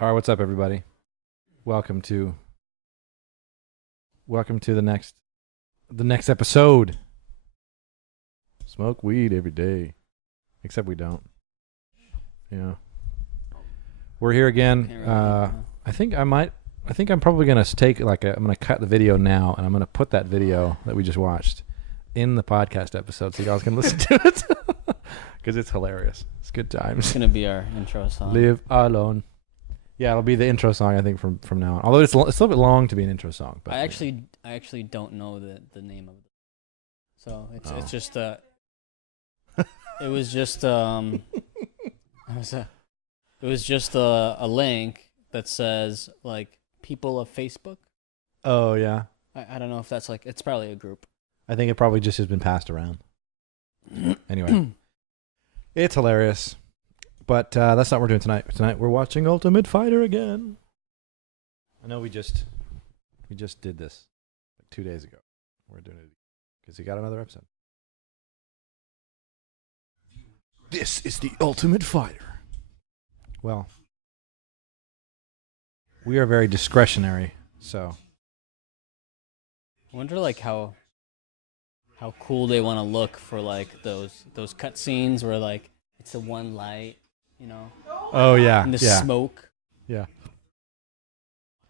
All right, what's up, everybody? Welcome to the next episode. Smoke weed every day, except we don't. Yeah, we're here again. I think I'm probably gonna I'm gonna cut the video now, and I'm gonna put that video that we just watched in the podcast episode, so you guys can listen to it because it's hilarious. It's good times. It's gonna be our intro song. Live alone. Yeah, it'll be the intro song, I think, from now on. Although it's a little bit long to be an intro song. But I actually don't know the name of it, so it's just it was just it was just a link that says like people of Facebook. Oh yeah. I don't know if that's like, it's probably a group. I think it probably just has been passed around. Anyway, it's hilarious. But that's not what we're doing tonight. Tonight we're watching Ultimate Fighter again. I know we just did this like 2 days ago. We're doing it because you got another episode. This is the Ultimate Fighter. Well, we are very discretionary, so. I wonder like how cool they want to look for like those cut scenes where like it's the one light, you know. Oh yeah, and the yeah. smoke. Yeah.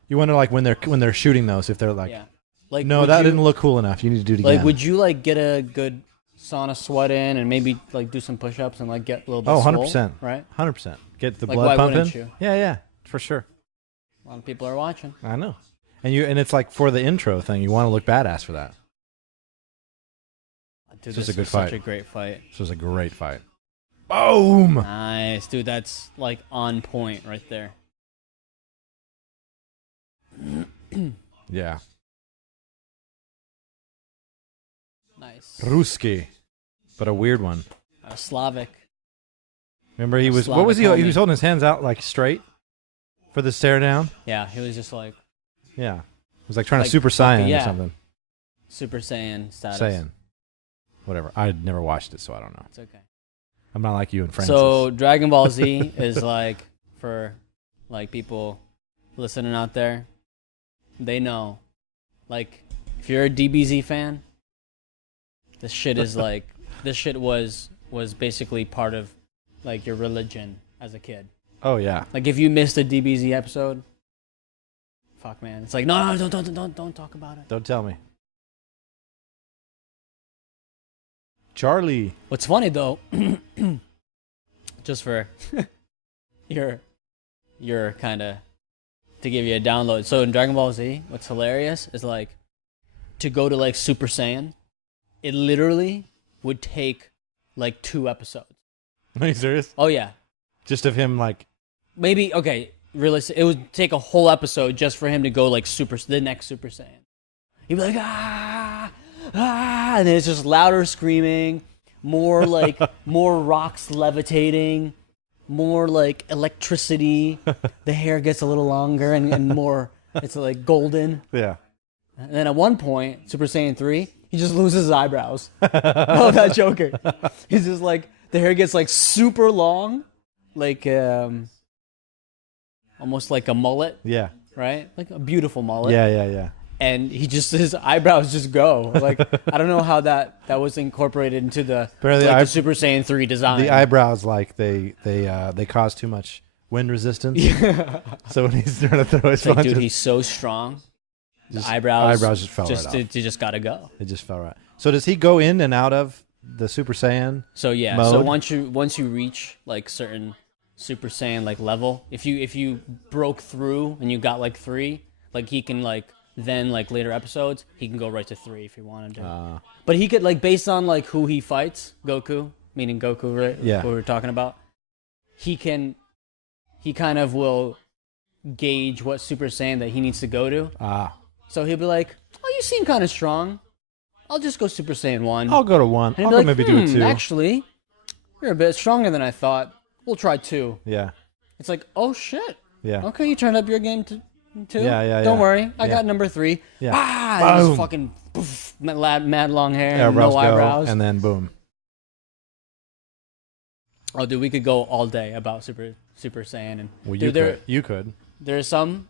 You wonder like when they're shooting those, if they're like, yeah. Like, no, that didn't look cool enough. You need to do it again. Like, would you like get a good sauna sweat in and maybe like do some push-ups and like get a little bit? 100%, right? 100%. Get the like, blood why pumping. wouldn't you? Yeah, for sure. A lot of people are watching. I know, and it's like for the intro thing, you want to look badass for that. Dude, this was a good fight. fight. Such a great fight. This was a great fight. Boom! Nice, dude. That's like on point right there. Yeah. Nice. Ruski, but a weird one. Slavic. Remember, he was Slavic what was he? He homie. was holding his hands out like straight for the stare down. Yeah, he was just like. Yeah, he was like trying to Like, Super Saiyan yeah. or something. Super Saiyan status. Saiyan. Whatever. I never watched it, so I don't know. It's okay. I'm not like you and Francis. So Dragon Ball Z is like, for like people listening out there, they know, like, if you're a DBZ fan, this shit is like, this shit was basically part of like your religion as a kid. Oh yeah. Like if you missed a DBZ episode, fuck man, it's like no, don't talk about it. Don't tell me. Charlie. What's funny though, just for your kind of, to give you a download. So in Dragon Ball Z, what's hilarious is like to go to like Super Saiyan, it literally would take like 2 episodes. Are you serious? Oh yeah, Just of him like. maybe okay. Realistic, it would take a whole episode just for him to go like the next Super Saiyan. He'd be like and then it's just louder screaming, more like more rocks levitating, more like electricity. The hair gets a little longer and more, it's like golden. Yeah. And then at one point, Super Saiyan 3, he just loses his eyebrows. Oh, that Joker. He's just like, the hair gets like super long, like almost like a mullet, Yeah. right? Like a beautiful mullet. Yeah. And his eyebrows just go. Like, I don't know how that was incorporated into the, Apparently the Super Saiyan 3 design. The eyebrows, like they cause too much wind resistance. Yeah. So when he's trying to throw his It's like, punches, dude, he's so strong. The just- eyebrows just fell right off. They just gotta go. It just fell right. So does he go in and out of the Super Saiyan? So yeah, mode? so once you reach like certain Super Saiyan like level, if you broke through and you got like 3, like he can like then like later episodes he can go right to 3 if he wanted to. But he could like, based on like who he fights, Goku, meaning Goku, right? Yeah. Who we're talking about. He kind of will gauge what Super Saiyan that he needs to go to. So he'll be like, "Oh, you seem kind of strong. I'll just go Super Saiyan 1." I'll go to 1. And I'll he'll go be like, maybe do it 2. Actually, you're a bit stronger than I thought. We'll try 2. Yeah. It's like, oh shit. Yeah. Okay, you turned up your game to 2. Yeah. Don't worry, I got number 3. Yeah. And Boom. just fucking poof, mad long hair, Eyebrows no eyebrows. go, and then boom. Oh, dude, we could go all day about Super Saiyan. And Well, dude, you could. there's some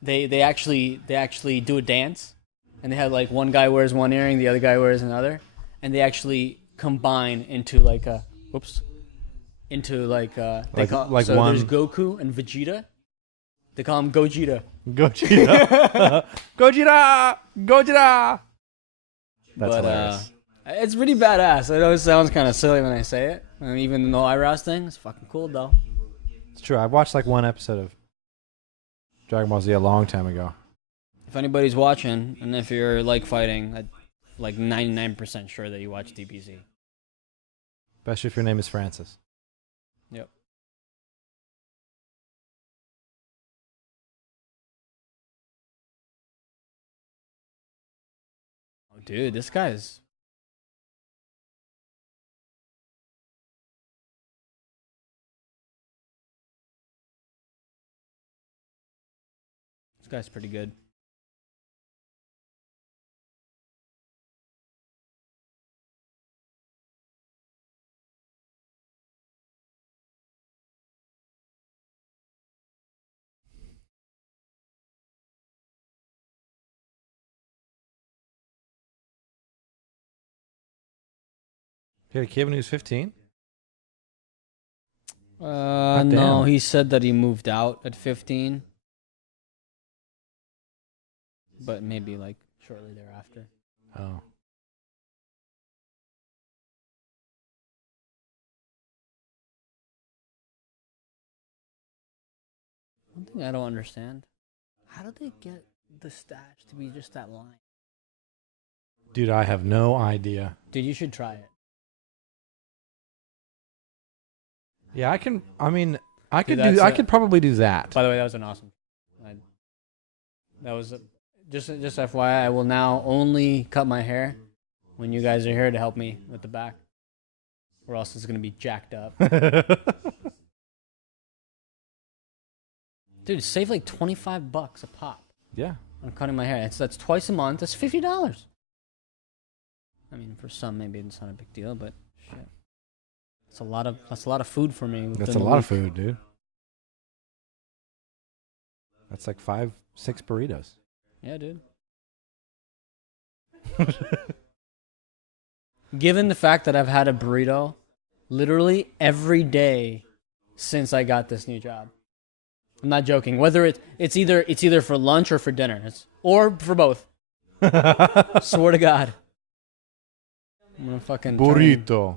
they actually do a dance, and they have like one guy wears one earring, the other guy wears another, and they actually combine into like a into like they call like so one. there's Goku and Vegeta. They call him Gogeta. Gogeta. Gogeta. Gogeta. That's hilarious. It's pretty badass. I know it sounds kind of silly when I say it. I mean, even the no eyebrows thing, it's fucking cool though. It's true. I watched like one episode of Dragon Ball Z a long time ago. If anybody's watching, and if you're like fighting, I'm like 99% sure that you watch DBZ. Especially if your name is Francis. Yep. Oh, dude, this guy's pretty good. He had a kid when he was 15? No, he said that he moved out at 15. But maybe like shortly thereafter. Oh. One thing I don't understand, how did they get the stats to be just that line? Dude, I have no idea. Dude, you should try it. Yeah, I can. I mean, I Dude, could do. I could probably do that. By the way, that was an awesome. That was just FYI. I will now only cut my hair when you guys are here to help me with the back, or else it's gonna be jacked up. Dude, save like $25 a pop. Yeah. On cutting my hair. That's twice a month. That's $50. I mean, for some maybe it's not a big deal, but shit. That's a lot of food for me. That's a lot of food, dude. That's like 5-6 burritos. Yeah, dude. Given the fact that I've had a burrito literally every day since I got this new job. I'm not joking. Whether it's either for lunch or for dinner. Or for both. Swear to God. I'm gonna fucking burrito.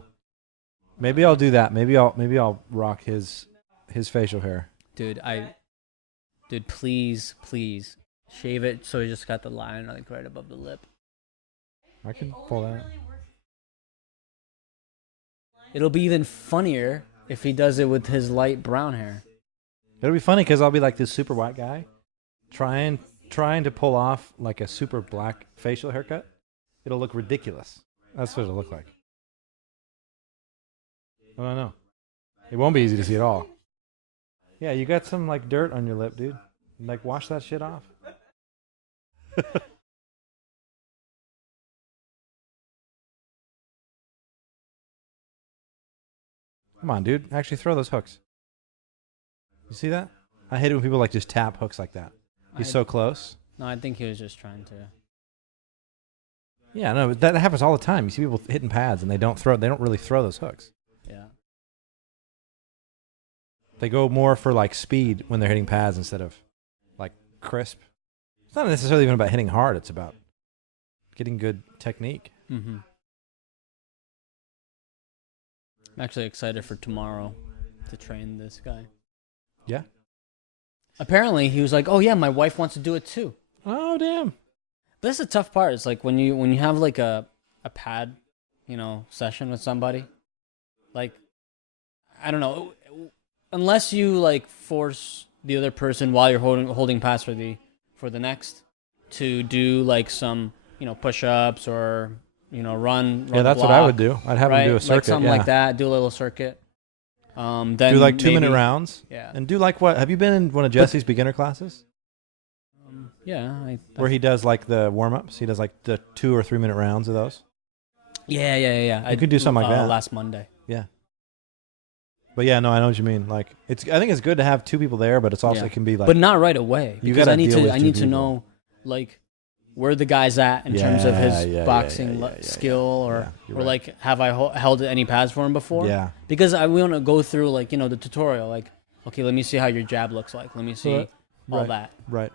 Maybe I'll do that. Maybe I'll rock his facial hair. Dude, please shave it so he just got the line like right above the lip. I can pull that. It'll be even funnier if he does it with his light brown hair. It'll be funny because I'll be like this super white guy, trying to pull off like a super black facial haircut. It'll look ridiculous. That's what it'll look like. I don't know. It won't be easy to see at all. Yeah, you got some like dirt on your lip, dude. Like wash that shit off. Come on, dude. Actually throw those hooks. You see that? I hate it when people like just tap hooks like that. He's so close. No, I think he was just trying to. Yeah, no, but that happens all the time. You see people hitting pads and they don't really throw those hooks. Yeah. They go more for like speed when they're hitting pads instead of like crisp. It's not necessarily even about hitting hard. It's about getting good technique. Mm-hmm. I'm actually excited for tomorrow to train this guy. Yeah. Apparently, he was like, "Oh yeah, my wife wants to do it too." Oh damn. But that's the tough part. It's like when you have like a pad, session with somebody. Like, I don't know, unless you like force the other person while you're holding pads for the next to do like some push-ups or run. Yeah, that's block, what I would do. I'd have right? him do a circuit, like something like that. Do a little circuit. Then do like 2-minute rounds. Yeah. And do like what? Have you been in one of Jesse's beginner classes? Yeah. Where he does like the warm-ups. He does like the 2 or 3 minute rounds of those. Yeah. You could do something like that. Last Monday. Yeah. But yeah, no, I know what you mean. Like, I think it's good to have two people there, but it's also Yeah. it can be like, but not right away You because gotta I need deal with to two people. know like where the guy's at in terms of his Yeah, boxing yeah, skill or you're or right. like have I held any pads for him before? Yeah. Because we want to go through like the tutorial like okay, let me see how your jab looks like. Let me see Right. all Right. that, Right.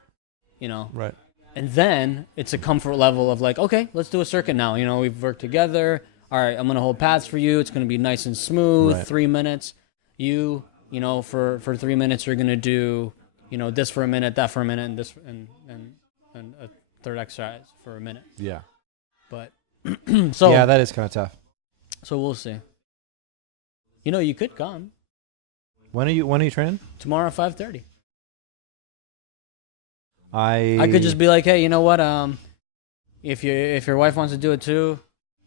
Right. And then it's a comfort level of like, okay, let's do a circuit now. We've worked together. All right, I'm gonna hold pads for you. It's gonna be nice and smooth. Right. 3 minutes. For 3 minutes, you're gonna do, this for a minute, that for a minute, and this and a third exercise for a minute. Yeah. But so yeah, that is kind of tough. So we'll see. You could come When are you training? tomorrow at 5:30. I I could just be like, hey, you know what? If your wife wants to do it too,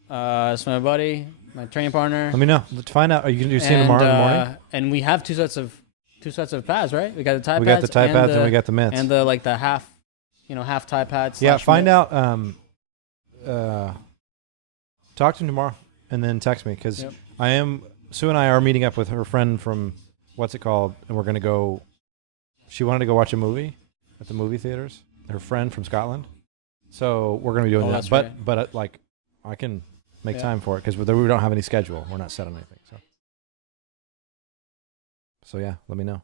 it's my buddy, my training partner. Let me know. Let's find out. Are you gonna do stand tomorrow in the morning? And we have two sets of pads, right? We got the tie pads. We got the tie pads and we got the mitts. And the half, half tie pads. Yeah, find mitt. out. Talk to him tomorrow and then text me because Sue and I are meeting up with her friend from what's it called, and we're gonna go. She wanted to go watch a movie at the movie theaters. Her friend from Scotland, so we're gonna be doing that. But like, I can make time for it because we don't have any schedule. We're not set on anything. So yeah, let me know.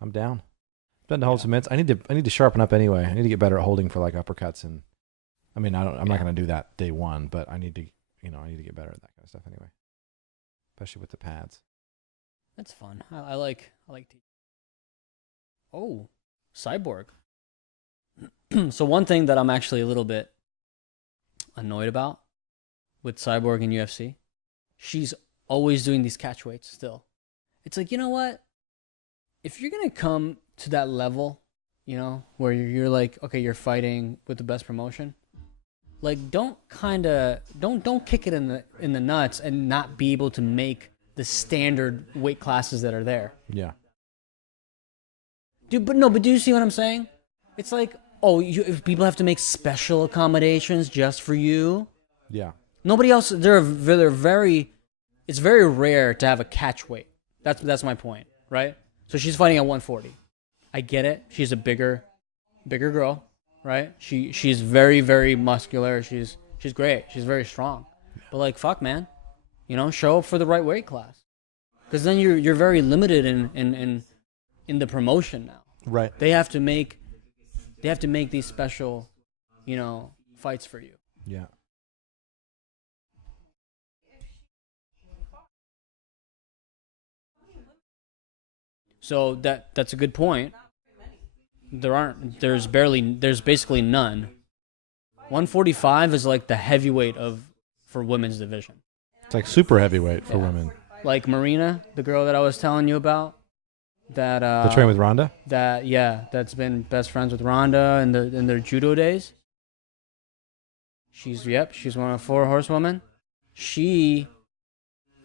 I'm down. Done to hold some mitts. I need to sharpen up anyway. I need to get better at holding for like uppercuts and. I mean, I'm not gonna do that day one, but I need to get better at that kind of stuff anyway, especially with the pads. That's fun. I like teaching. Oh, Cyborg. So one thing that I'm actually a little bit annoyed about with Cyborg and UFC, she's always doing these catch weights still. It's like, you know what? If you're going to come to that level, where you're like, okay, you're fighting with the best promotion, like don't kick it in the nuts and not be able to make the standard weight classes that are there. Yeah. Dude, but do you see what I'm saying? It's like, if people have to make special accommodations just for you. Yeah. Nobody else. It's very rare to have a catch weight. That's my point, right? So she's fighting at 140. I get it. She's a bigger girl, right? She's very, very muscular. She's great. She's very strong. But like, fuck, man, show up for the right weight class, because then you're very limited in the promotion now. Right. They have to make these special, fights for you. Yeah. So that's a good point. There's basically none. 145 is like the heavyweight for women's division. It's like super heavyweight for women. Like Marina, the girl that I was telling you about, that The train with Rhonda? that's been best friends with Rhonda in their judo days. She's one of 4 horsewomen. She's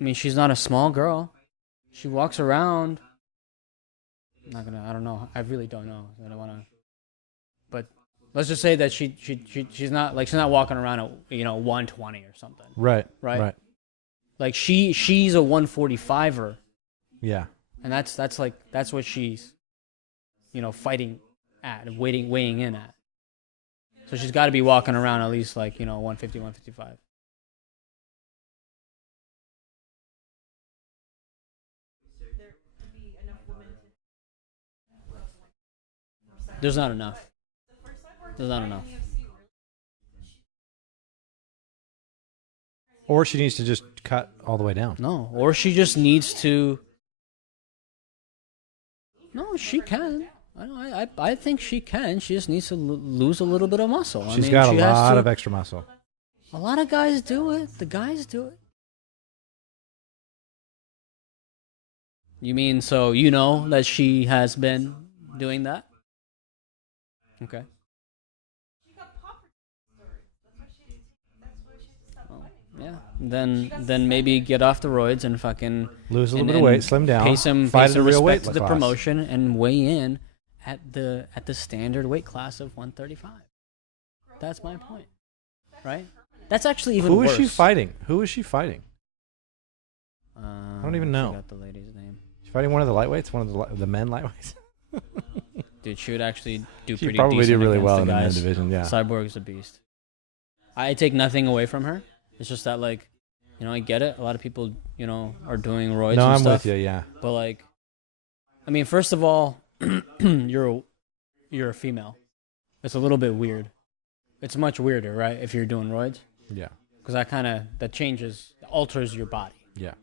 not a small girl. She walks around. I don't know. I really don't know. I don't want to. But let's just say that she's not walking around at 120 or something. Right. Like she's a 145er. Yeah. And that's what she's fighting at and weighing in at. So she's got to be walking around at least 150, 155. There's not enough. Or she needs to just cut all the way down. No, or she just needs to. No, she can. I think she can. She just needs to lose a little bit of muscle. She's got a lot of extra muscle. A lot of guys do it. The guys do it. You mean so that she has been doing that? Okay. Yeah. Then maybe get off the roids and fucking lose a little bit of weight, slim down, pay some real weight to the promotion, and weigh in at the standard weight class of 135. That's my point, right? That's actually even worse. Who is she fighting? I don't even know. I forgot the lady's name. She's fighting one of the lightweights, one of the men lightweights. Dude, she would actually do She pretty probably decent do really against well the in the men's guys. division. Yeah. Cyborg's a beast. I take nothing away from her. It's just that, like, you know, I get it. A lot of people, you know, are doing roids No, and I'm stuff. with you. Yeah. But, like, I mean, first of all, you're a female. It's a little bit weird. It's much weirder, right? If you're doing roids, Yeah. because that changes, alters your body. Yeah.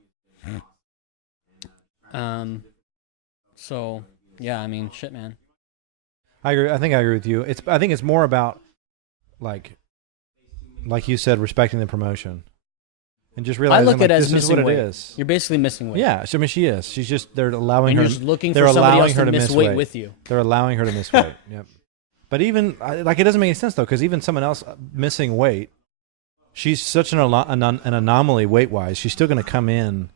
So yeah, I mean, shit, man. I agree. I think I agree with you. I think it's more about like you said, respecting the promotion and just I realizing look at it as this is missing what weight. it is. You're basically missing weight. Yeah. I mean, she is. She's just they're allowing And her. you're just looking they're for somebody allowing else her to to miss miss weight weight. with you. They're allowing her to miss weight. Yep. But even like it doesn't make any sense though, because even someone else missing weight, she's such an anomaly weight wise. She's still going to come in,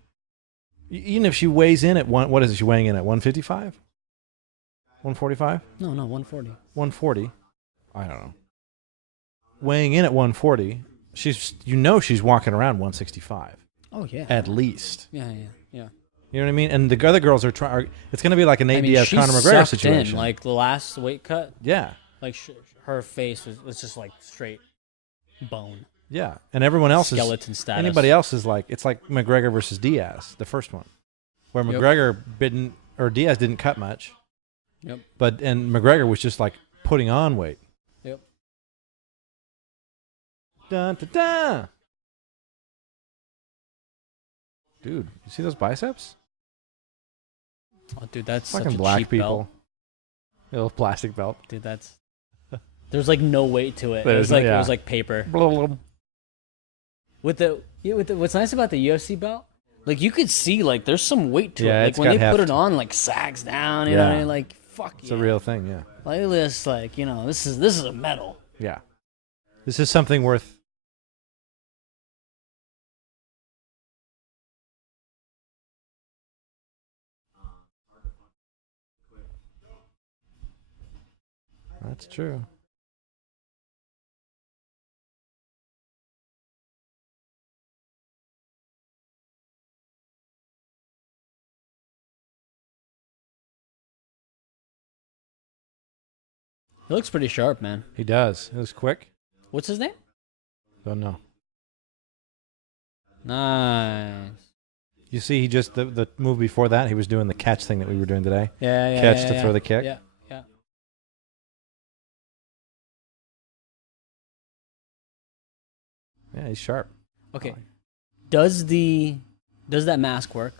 even if she weighs in at what is it? She weighing in at 155, 145, No, 140. 140. I don't know. Weighing in at 140, she's walking around 165 Oh yeah. at least. Yeah. You know what I mean? And the other girls are trying. It's going to be like a Nate Diaz, she Conor McGregor sucked situation. in. Like the last weight cut, Yeah. like her face was just like straight bone. Yeah, and everyone else Skeleton status. Anybody else is like it's like McGregor versus Diaz, the first one, where Yep. McGregor Diaz didn't cut much. Yep. And McGregor was just like putting on weight. Yep. Dun, dun, dun. Dude, you see those biceps? Oh, dude, that's Fucking such a black cheap people. belt. A little plastic belt. Dude, that's. There's like no weight to it. There's- It yeah. was like paper. Blah, blah, blah. With the what's nice about the UFC belt, like you could see like there's some weight to Yeah, it. Like it's when they got put heft. it on, like sags down. You know what I Yeah. mean? Like fuck. It's yeah. a real thing, yeah. Like this, like you know, this is a medal. Yeah. This is something worth. That's true. It looks pretty sharp, man. He does. It was quick. What's his name? Don't know. Nice. You see, he just the move before that, he was doing the catch thing that we were doing today. Yeah. Catch to throw the kick. Yeah. Yeah, he's sharp. Okay. Does that mask work?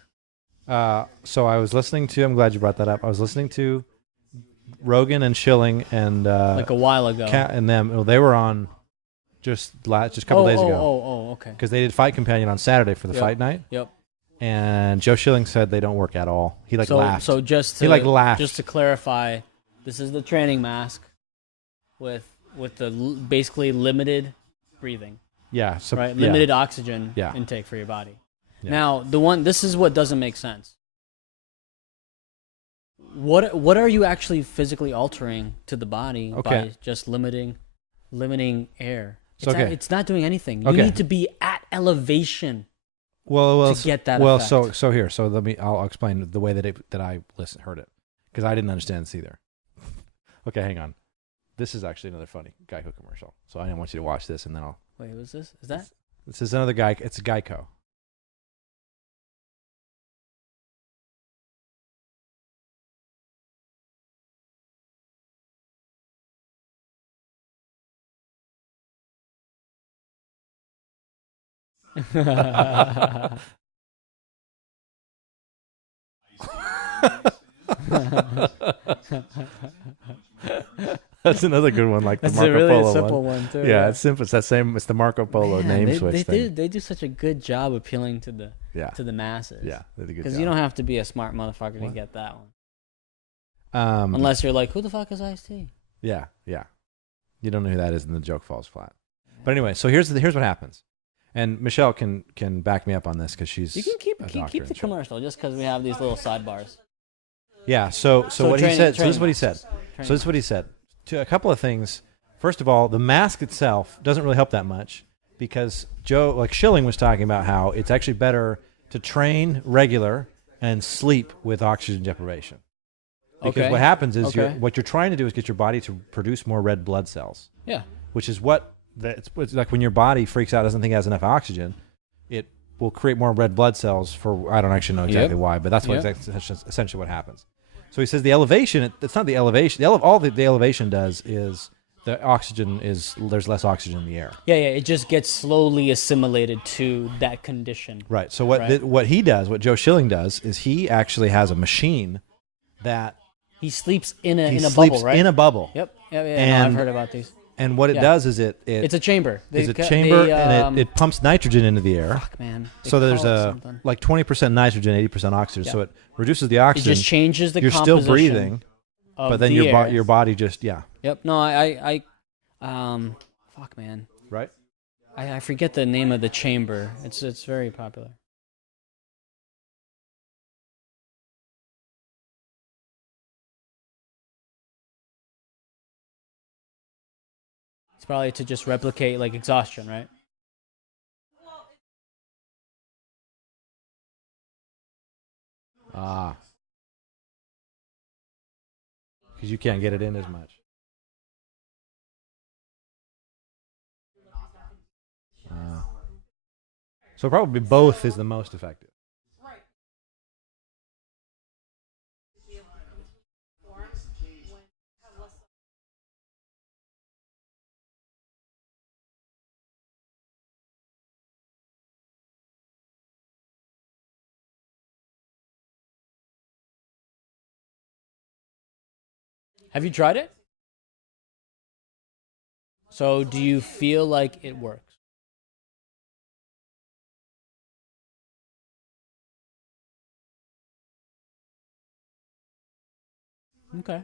So I was listening to. I'm glad you brought that up. I was listening to Rogan and Schilling and Like a while ago. Cat and them. Well, they were on just a couple days ago Oh, okay. because they did Fight Companion on Saturday for the Yep. fight night. Yep. And Joe Schilling said they don't work at all. He laughed. So He, laughed. Just to clarify, this is the training mask with the basically limited breathing, yeah. So, right? yeah. Limited oxygen Yeah. intake for your body. Yeah. Now, this is what doesn't make sense. What are you actually physically altering to the body by just limiting air? It's not doing anything. You need to be at elevation. Well, to get that well, effect. so here, I'll explain the way that I heard it because I didn't understand this either. Okay, hang on. This is actually another funny Geico commercial, so I want you to watch this, and then I'll. Wait, what's this? Is that? This is another guy. It's Geico. That's another good one, like That's the Marco a really Polo simple one. one too. Yeah, it's simple. It's that same. It's the Marco Polo Man, name switch thing. They do such a good job appealing to the masses. Yeah, they did a good job. Because you don't have to be a smart motherfucker to get that one. Um, Unless you're like, who the fuck is Ice-T? Yeah. You don't know who that is, and the joke falls flat. But anyway, so here's what happens, and Michelle can back me up on this because she's You can keep a the doctor and shit. commercial just because we have these little sidebars. Yeah. So what he said. So this is what he said. Training So this is what he said. To a couple of things. First of all, the mask itself doesn't really help that much because Joe, like Schilling was talking about how it's actually better to train regular and sleep with oxygen deprivation. Because Okay. what happens is Okay. what you're trying to do is get your body to produce more red blood cells, Yeah. which is it's like when your body freaks out, doesn't think it has enough oxygen, it will create more red blood cells for, I don't actually know exactly why, but that's what essentially what happens. So he says the elevation, it's not the elevation. All the elevation does is the oxygen there's less oxygen in the air. Yeah. It just gets slowly assimilated to that condition. Right. So what he does, what Joe Schilling does, is he actually has a machine that he sleeps in a sleeps bubble, right? in a bubble. Yep. Yeah. And I've heard about these. And what it does is it's a chamber. It's a chamber, and it pumps nitrogen into the air. Fuck, man. So there's like 20% nitrogen, 80% oxygen. Yeah. So it reduces the oxygen. It just changes the composition. You're still breathing, but then your body just Yep. No, fuck, man. Right. I forget the name of the chamber. It's very popular. It's probably to just replicate like exhaustion, right? Because you can't get it in as much. So probably both is the most effective. Have you tried it? So do you feel like it works? Okay.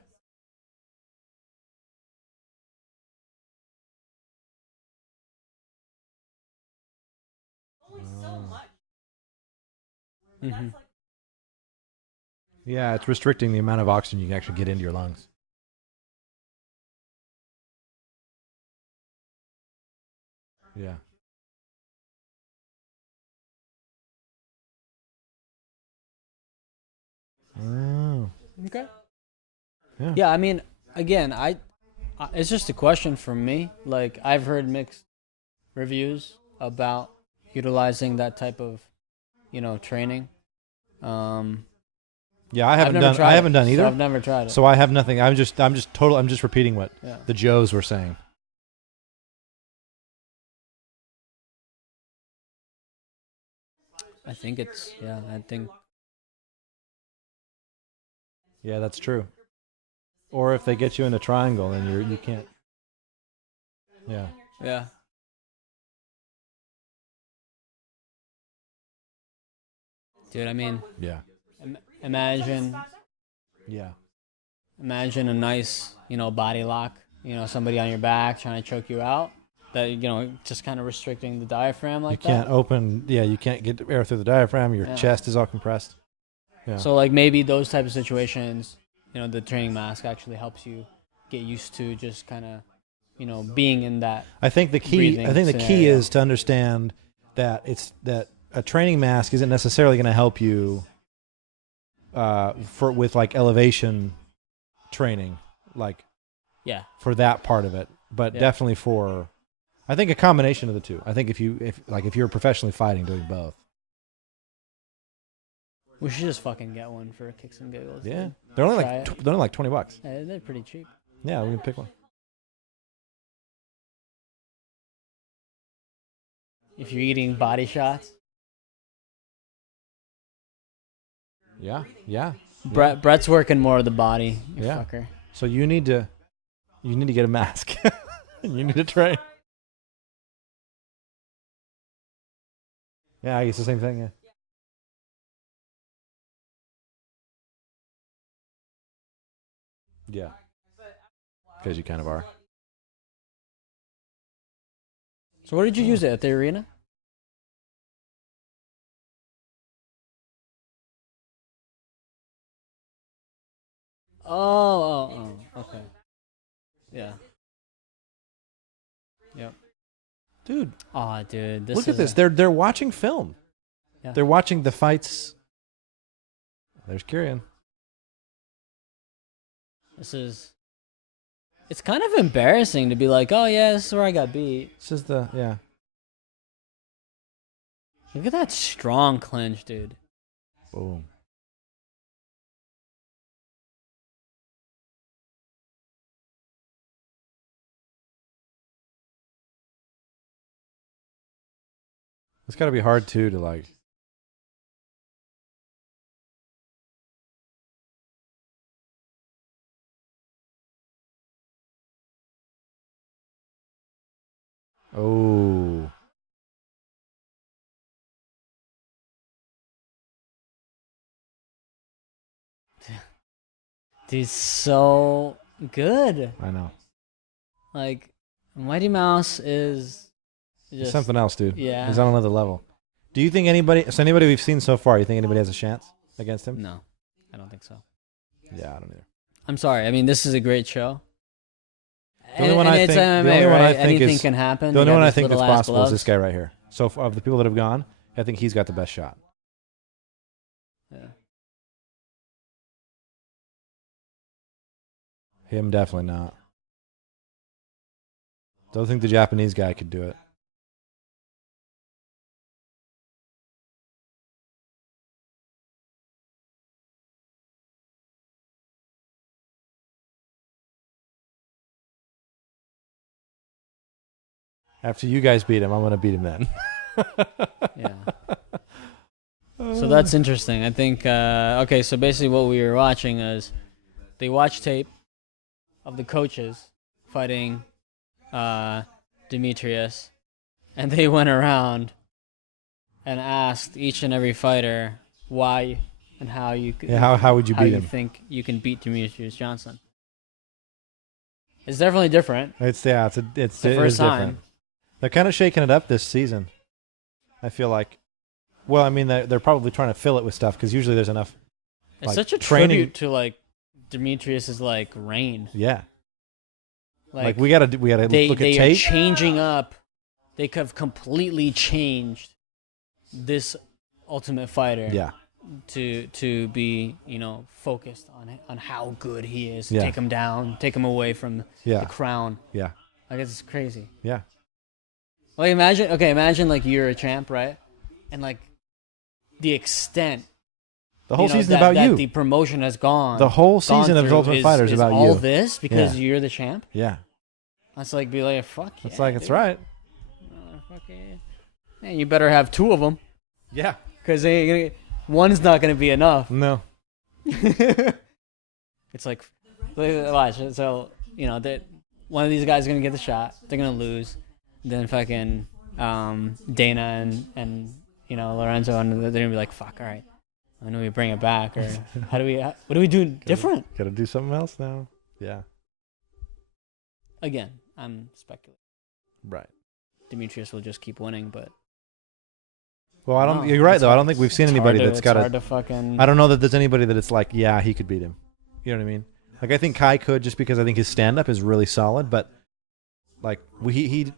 Mm-hmm. Yeah, it's restricting the amount of oxygen you can actually get into your lungs. Yeah. Oh. Okay. Yeah. Yeah, I mean, again, it's just a question for me. Like, I've heard mixed reviews about utilizing that type of, training. Yeah, I haven't done either. So I've never tried it. So I have nothing. I'm just repeating what the Joes were saying. I think Yeah, that's true. Or if they get you in a triangle, then you can't. Yeah. Yeah. Dude, I mean. Yeah. Imagine. Yeah. Imagine a nice, body lock. Somebody on your back trying to choke you out. That just kind of restricting the diaphragm like that. You can't open. Yeah, you can't get air through the diaphragm. Your chest is all compressed. Yeah. So like maybe those type of situations, the training mask actually helps you get used to just kind of, being in that. I think the key is to understand that a training mask isn't necessarily going to help you with like elevation training, like for that part of it, but definitely for, I think a combination of the two. I think if you're professionally fighting, doing both. We should just fucking get one for kicks and giggles. Yeah, dude. they're only like $20. Yeah, they're pretty cheap. Yeah, we can pick one. If you're eating body shots. Yeah. Brett's working more of the body. You fucker. So you need to get a mask. You need to train. Yeah, I guess the same thing. Yeah. Yeah. Because you kind of are. So where did you use it? At the arena? Oh, okay. Yeah. Yep. Dude. Oh, dude. Look at this. They're watching film. Yeah. They're watching the fights There's Kyrian. It's kind of embarrassing to be like, oh yeah, this is where I got beat. This is yeah. Look at that strong clinch, dude. Boom. It's got to be hard too to like. Oh. Dude's so good. I know. Like, Mighty Mouse is just Something else, dude. Yeah. He's on another level. Do you think anybody we've seen so far, you think anybody has a chance against him? No, I don't think so. Yeah, I don't either. I'm sorry. I mean, this is a great show. The only one I think, anything can happen. The only one I think that's that's possible is this guy right here. So of the people that have gone, I think he's got the best shot. Yeah. Him definitely not. Don't think the Japanese guy could do it. After you guys beat him, I'm going to beat him then. Yeah. So that's interesting. I think, okay, so basically what we were watching is they watched tape of the coaches fighting Demetrius, and they went around and asked each and every fighter why and how you could, how would you beat him? Think you can beat Demetrius Johnson. It's definitely different. It's the first time. Different. They're kind of shaking it up this season. I feel like. Well, I mean, they're probably trying to fill it with stuff because usually there's enough. It's such a tribute to like Demetrius's like reign. Yeah. Like we gotta look at tape. They are changing up. They have completely changed this Ultimate Fighter. Yeah. To be focused on how good he is. Yeah. Take him down. Take him away from the crown. Yeah. Like it's crazy. Yeah. Like imagine like you're a champ, right? And like the extent the whole season's about you. The promotion has gone. The whole season of Ultimate Fighter is about you. All this because you're the champ. Yeah. That's like be like fuck. It's like dude. It's right. Fuck yeah. Man, you better have two of them. Yeah. Because one's not going to be enough. No. It's like watch. So one of these guys is going to get the shot. They're going to lose. Then fucking Dana and Lorenzo, and they're gonna be like, "Fuck, all right, I know we bring it back." Or what do we do different? Gotta do something else now. Yeah. Again, I'm speculating. Right. Demetrius will just keep winning, but. Well, you're right though. I don't think we've seen anybody that's got hard to fucking. I don't know that there's anybody that it's like, yeah, he could beat him. You know what I mean? Like I think Kai could, just because I think his stand up is really solid, but like we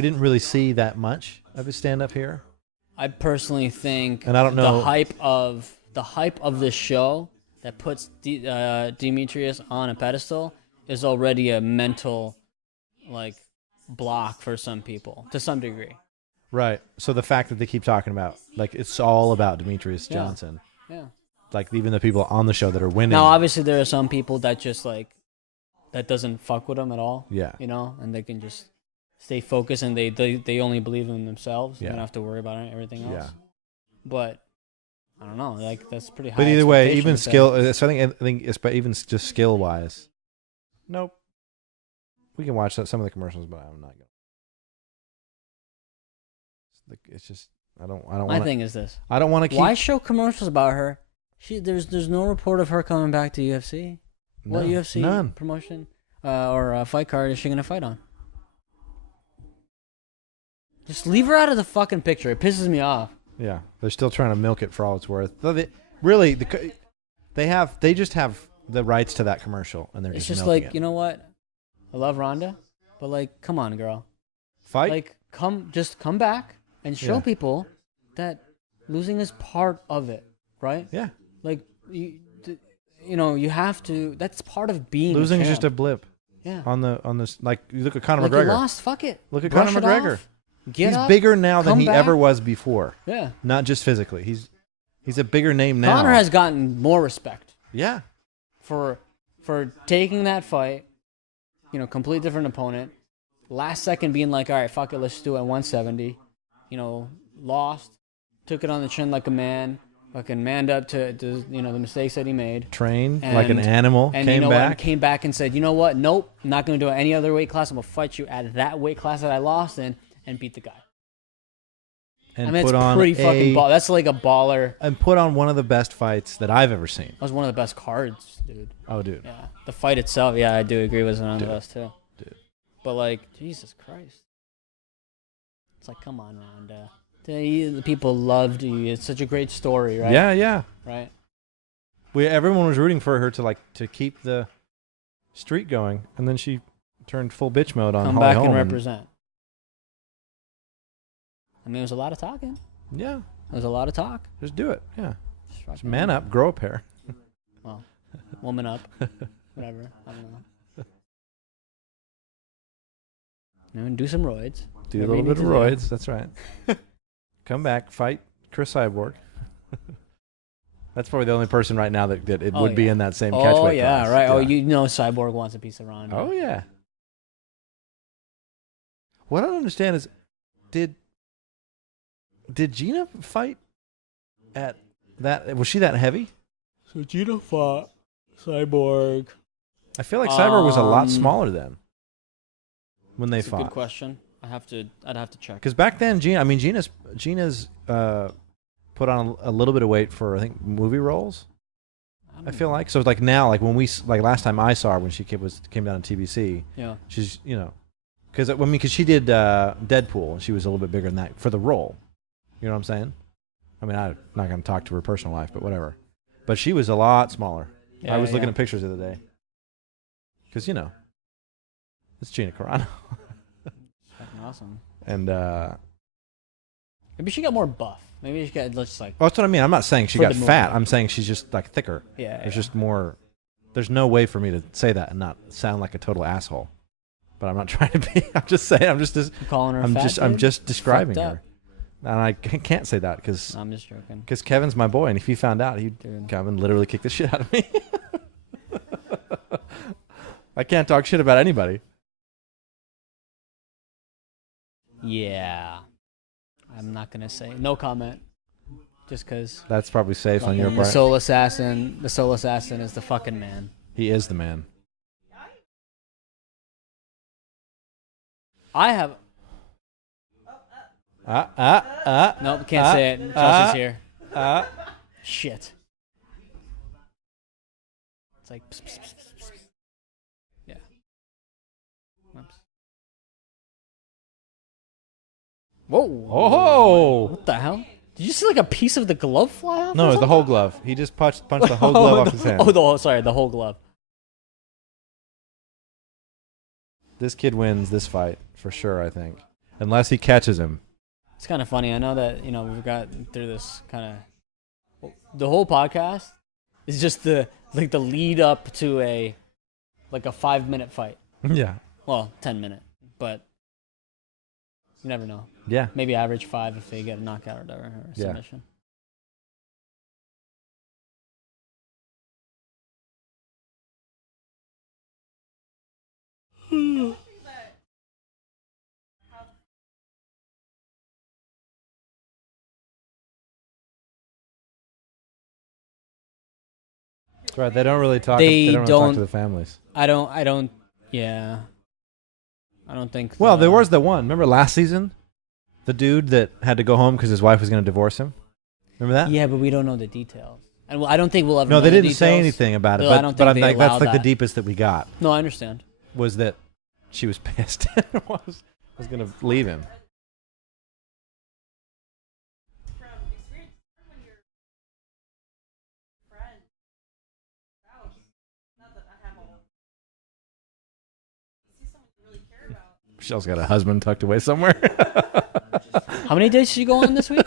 didn't really see that much of his stand-up here. I personally think, and I don't know, the hype of this show that puts Demetrius on a pedestal is already a mental like block for some people to some degree. Right. So the fact that they keep talking about like it's all about Demetrius Johnson. Yeah. Like even the people on the show that are winning. Now, obviously, there are some people that just like that doesn't fuck with them at all. Yeah. And they can just stay focused, and they only believe in themselves. Yeah. They don't have to worry about everything else. Yeah. But I don't know. Like that's pretty high. But either way, even skill. I think it's but even just skill wise. Nope. We can watch some of the commercials, but I'm not going. It's just I don't. My thing is this. I don't want to keep. Why show commercials about her? There's no report of her coming back to UFC. No, what UFC none. promotion or fight card is she gonna fight on? Just leave her out of the fucking picture. It pisses me off. Yeah, they're still trying to milk it for all it's worth. They just have the rights to that commercial, and they're it's just like it. You know what? I love Ronda, but like, come on, girl, fight. Like, come back and show people that losing is part of it, right? Yeah. Like, you you have to. That's part of being Losing a is just a champ. blip. Yeah. On this, like you look at Conor Like McGregor. you lost, fuck it. Look at Brush Conor it McGregor. off, get He's up, bigger now than come he back. ever was before. Yeah. Not just physically. He's a bigger name now. Conor has gotten more respect Yeah. for taking that fight. Complete different opponent. Last second being like, all right, fuck it, let's do it at 170. Lost, took it on the chin like a man, fucking manned up to the mistakes that he made. Trained like an animal. And came back and said, you know what? Nope, I'm not going to do it any other weight class. I'm going to fight you at that weight class that I lost in and beat the guy. And it's put on pretty fucking ball. That's like a baller. And put on one of the best fights that I've ever seen. That was one of the best cards, dude. Oh, dude. Yeah. The fight itself, yeah, I do agree was one of the best, too. Dude. But, like, Jesus Christ. It's like, come on, Ronda. The people loved you. It's such a great story, right? Yeah. Right? Everyone was rooting for her to keep the streak going, and then she turned full bitch mode on Come Holly back Holm and represent. I mean, it was a lot of talking. Yeah. There was a lot of talk. Just do it. Yeah. Just man up. Grow a pair. Well, woman up. Whatever. I don't know. And do some roids. Do Whatever a you little bit of need to do. roids. That's right. Come back. Fight Chris Cyborg. That's probably the only person right now that it would be in that same catchweight Oh, yeah, class. right. Yeah. Oh, Cyborg wants a piece of Ronda. Oh, yeah. What I don't understand is, did Gina fight at that? Was she that heavy? So Gina fought Cyborg. I feel like Cyborg was a lot smaller then when they That's fought. a good question. I'd have to check. Because back then, Gina's put on a little bit of weight for, I think, movie roles. I feel like so. It's like now, like when last time I saw her when she came down on TBC. Yeah. She's because she did Deadpool and she was a little bit bigger than that for the role. You know what I'm saying? I mean, I'm not going to talk to her personal life, but whatever. But she was a lot smaller. Yeah, I was looking at pictures the other day. Because, it's Gina Carano. Fucking awesome. And maybe she got more buff. Maybe she got just like. Well, that's what I mean. I'm not saying she For got the movie. fat. I'm saying she's just like thicker. Yeah. There's just more. There's no way for me to say that and not sound like a total asshole. But I'm not trying to be. I'm just saying. I'm just. Calling her. I'm just describing Fucked her. up. And I can't say that because I'm just joking. Because Kevin's my boy, and if he found out, Kevin literally kick the shit out of me. I can't talk shit about anybody. Yeah. I'm not gonna say no comment. Just because. That's probably safe on your The part. soul assassin. The soul assassin is the fucking man. He is the man. I have. Nope, can't say it. Chelsea's here. Shit. It's like. Pss, pss, pss, pss, pss. Yeah. Oops. Whoa. Oh! What the hell? Did you see like a piece of the glove fly off? No, it was the whole glove. He just punched the whole glove off his hand. The whole glove. This kid wins this fight for sure, I think. Unless he catches him. It's kind of funny. I know that, we've gotten through this kind of... The whole podcast is just the lead up to a 5-minute fight. Yeah. Well, 10-minute. But you never know. Yeah. Maybe average 5 if they get a knockout or whatever, or a submission. That's right. They don't really talk. They don't really talk to the families. I don't. Yeah. I don't think. Well, there was the one. Remember last season, the dude that had to go home because his wife was going to divorce him. Remember that? Yeah, but we don't know the details, and I don't think we'll ever. No, know they the didn't say details. anything about it. No, I don't think I'm they like, that's allow like the that. deepest that we got. No, I understand. Was that she was pissed and was going to leave him. Michelle's got a husband tucked away somewhere. How many days did you go on this week?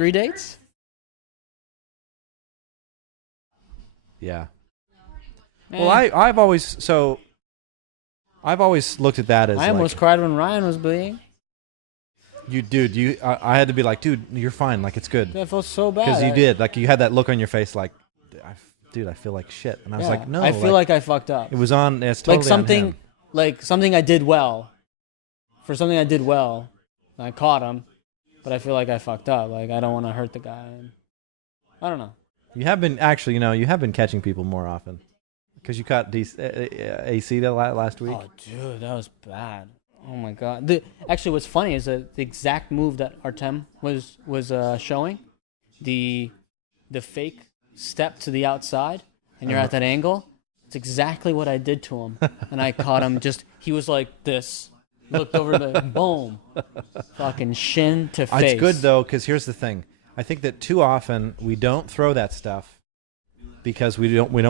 3 dates? Yeah. Man, Well, I've always looked at that as I almost cried when Ryan was bleeding. I had to be like, dude, you're fine. Like, it's good. I felt so bad. Because you did. Like, you had that look on your face like, dude, I feel like shit. And I was like, no. I feel like I fucked up. It was on, it's totally like something, on him. like something I did well. For something I did well, I caught him, but I feel like I fucked up. Like, I don't want to hurt the guy. I don't know. You have been, actually, you have been catching people more often. Because you caught AC that last week. Oh, dude, that was bad. Oh my god. Actually, what's funny is that the exact move that Artem was showing, the fake step to the outside, and you're at that angle. It's exactly what I did to him, and I caught him. He was like this, looked over the boom, fucking shin to face. It's good though, because here's the thing. I think that too often we don't throw that stuff because we don't want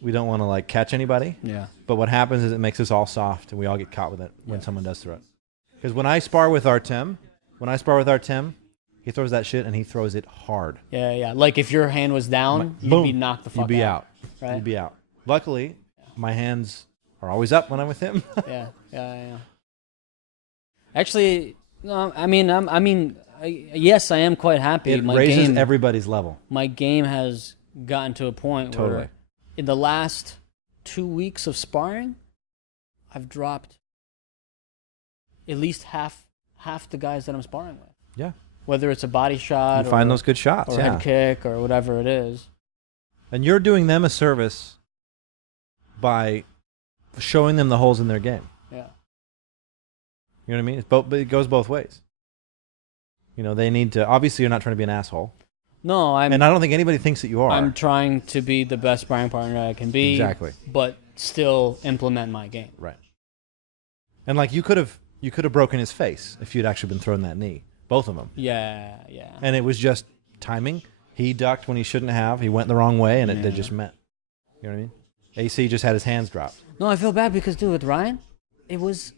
to catch anybody. Yeah. But what happens is it makes us all soft, and we all get caught with it when someone does throw it. Because when I spar with Artem, he throws that shit, and he throws it hard. Yeah. Like if your hand was down, you'd be knocked the fuck out. You'd be out. Right? You'd be out. Luckily, my hands are always up when I'm with him. Yeah. Actually, no, yes, I am quite happy. It raises everybody's level. My game has gotten to a point where in the last 2 weeks of sparring, I've dropped at least half the guys that I'm sparring with. Yeah. Whether it's a body shot, you find those good shots, or head kick, or whatever it is. And you're doing them a service by showing them the holes in their game. Yeah. You know what I mean? But it goes both ways. They need to. Obviously, you're not trying to be an asshole. No, and I don't think anybody thinks that you are. I'm trying to be the best sparring partner I can be. Exactly. But still implement my game. Right. And like you could have broken his face if you'd actually been throwing that knee. Both of them. Yeah. And it was just timing. He ducked when he shouldn't have. He went the wrong way, and it just met. You know what I mean? AC just had his hands dropped. No, I feel bad because, dude, with Ryan, it was.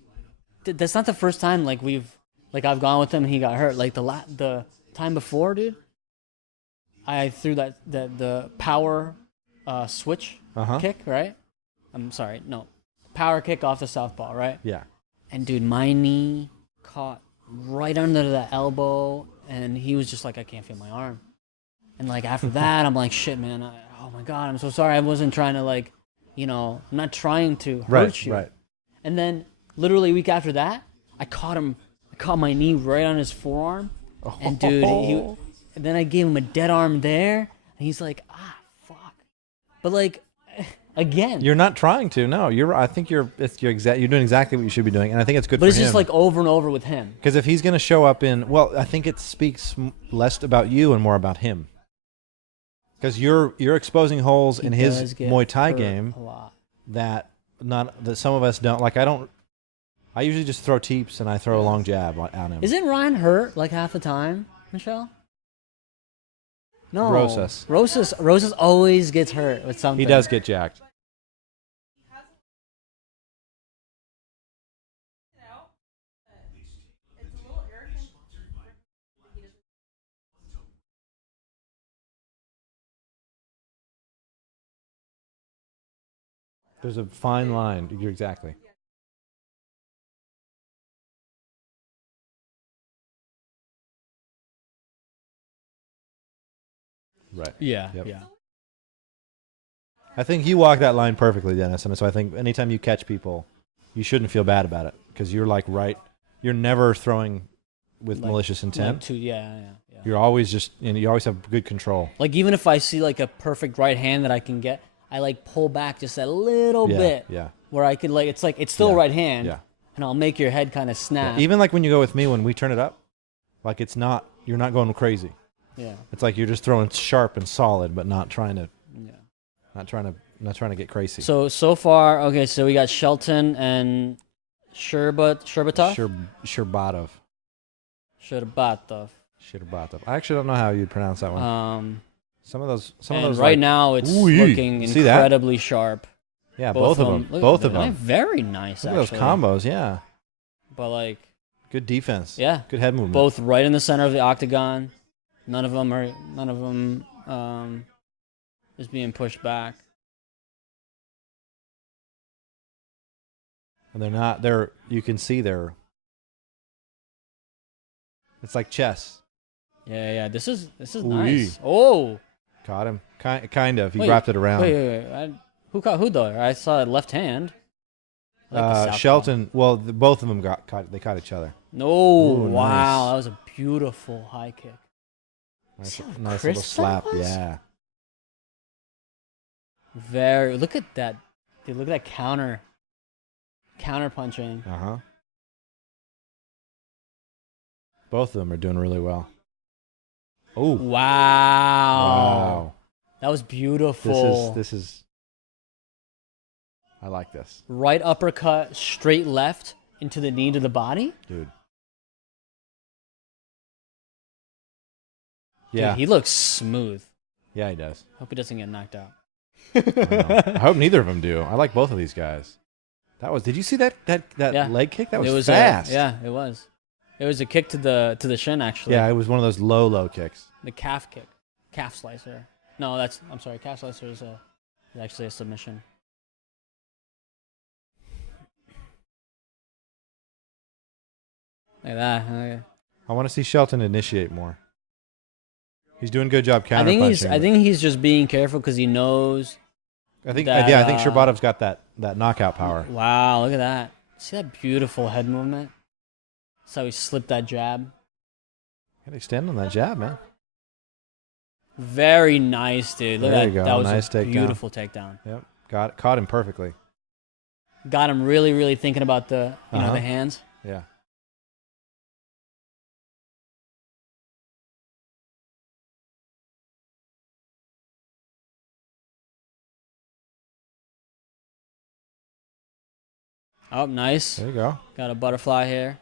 That's not the first time I've gone with him and he got hurt. Like the time before, dude, I threw the power switch kick, right? I'm sorry, no, power kick off the southpaw, right? Yeah. And dude, my knee caught right under the elbow, and he was just like, I can't feel my arm. And like after that, I'm like, shit, man. Oh my god, I'm so sorry. I wasn't trying to I'm not trying to hurt you. Right. And then literally a week after that, I caught my knee right on his forearm, and dude, and then I gave him a dead arm there, and he's like, fuck. But again, you're not trying to. No, I think you're doing exactly what you should be doing, and I think it's good. But for it's him. just like over and over with him. Because if he's going to show up I think it speaks less about you and more about him. Because you're exposing holes in his Muay Thai game a lot. that some of us don't. Like I usually just throw teeps and I throw a long jab at him. Isn't Ryan hurt half the time, Michelle? No. Rosas always gets hurt with something. He does get jacked. There's a fine line. You're exactly. Right. Yeah. Yep. Yeah. I think you walk that line perfectly, Dennis. And so I think anytime you catch people, you shouldn't feel bad about it because you're right. You're never throwing with malicious intent. Yeah. You're always you always have good control. Like even if I see a perfect right hand that I can get, I pull back just a little bit. Yeah. Where I could it's still right hand. Yeah. And I'll make your head kind of snap. Yeah. Even when you go with me, when we turn it up, you're not going crazy. Yeah. It's like you're just throwing sharp and solid, but not trying to. Yeah. Not trying to get crazy. So far, okay. So we got Shelton and Sherbatov. Sherbatov. I actually don't know how you'd pronounce that one. Some of those. Right now, it's looking incredibly sharp. Yeah, both of them. Both of them. Very nice. Look at those combos. Yeah. But Good defense. Yeah. Good head movement. Both right in the center of the octagon. None of them is being pushed back. And they're not. You can see they're. It's like chess. Yeah. This is Ooh, nice. Oh. Caught him. Kind of. He wrapped it around. Wait. Who caught who though? I saw a left hand. I like the Shelton. Well, both of them got caught. They caught each other. No. Ooh, Wow. nice. That was a beautiful high kick. Nice little slap. Yeah. Look at that. Dude, look at that counter punching. Both of them are doing really well. Oh. Wow. That was beautiful. This is I like this. Right uppercut, straight left into the knee to the body. Dude. Dude, Yeah. he looks smooth. Yeah, he does. Hope he doesn't get knocked out. I hope neither of them do. I like both of these guys. Did you see that leg kick? That was fast. It was. It was a kick to the shin, actually. Yeah, it was one of those low kicks. The calf kick. Calf slicer. No, I'm sorry, calf slicer is actually a submission. Like that. Okay. I want to see Shelton initiate more. He's doing a good job counterpunching. I think he's just being careful because he knows. I think Sherbatov's got that knockout power. Wow, look at that. See that beautiful head movement? That's how he slipped that jab. Gotta extend on that jab, man. Very nice, dude. Look There at you that. go. That was Nice a takedown. beautiful takedown. Yep. Caught him perfectly. Got him really, really thinking about the the hands. Yeah. Oh, nice. There you go. Got a butterfly here.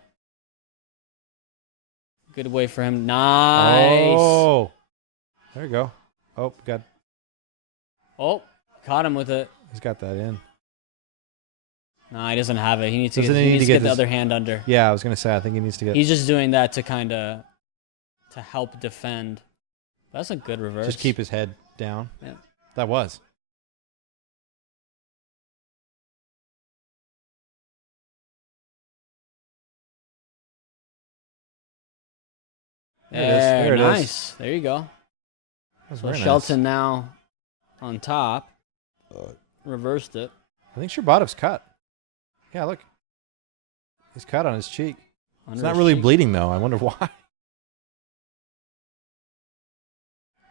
Good way for him. Nice. Oh. There you go. Oh, Caught him with it. he's got that in. Nah, he doesn't have it. He needs to Doesn't he need to get get the this- other hand under. Yeah, I was gonna say I think he needs to get He's just doing that to help defend. That's a good reverse. just keep his head down. Yeah. That was. There it is. Nice. There you go. That was So very Shelton now on top. Reversed it. I think Sherbatov's cut. Yeah, look. He's cut on his cheek. Under It's not his really cheek. bleeding though. I wonder why.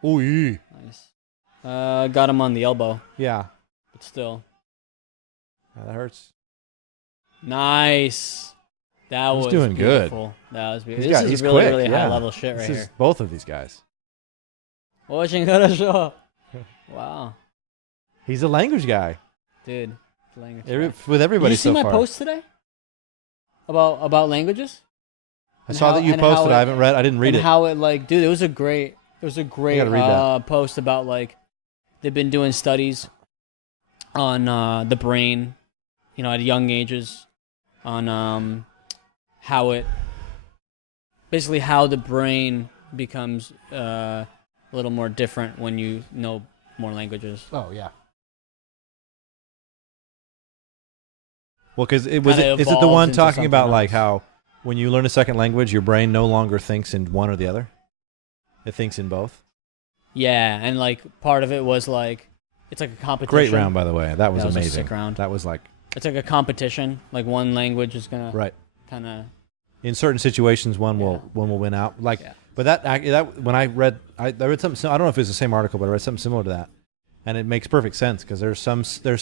Oh yeah. Nice. Got him on the elbow, Yeah. but still. That hurts. Nice. That He's was doing good. beautiful. That was beautiful. This He's is really, quick. really yeah. high level shit right This here. is both of these guys. Очень хорошо. Wow. He's a language guy. Dude. Language. With Did everybody you see so my far. post today? About languages? I saw that you posted. I haven't read. I didn't read and it. how it dude, it was a great gotta read that. post about they've been doing studies on the brain, at young ages, on how the brain becomes a little more different when you know more languages. Oh yeah. Well, because is it the evolves one into talking about something like else. how when you learn a second language, your brain no longer thinks in one or the other. It thinks in both. Yeah, and part of it was it's like a competition. Great round, by the way. That was That was a amazing. sick round. That was It's like a competition. Like one language is gonna right. kind of. In certain situations, one will win out. But that when I read something. I don't know if it was the same article, but I read something similar to that, and it makes perfect sense because there's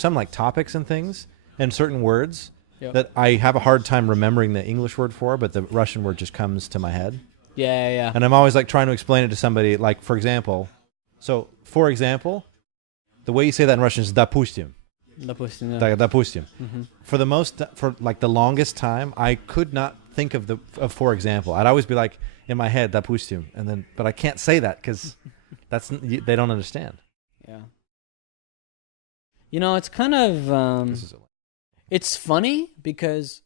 some like topics and things and certain words that I have a hard time remembering the English word for, but the Russian word just comes to my head. Yeah. And I'm always trying to explain it to somebody. Like for example, the way you say that in Russian is "допустим." Допустим. Допустим. Mm-hmm. For the longest time, I could not think of for example. I'd always be in my head "допустим," but I can't say that because they don't understand. Yeah. It's kind of it's funny because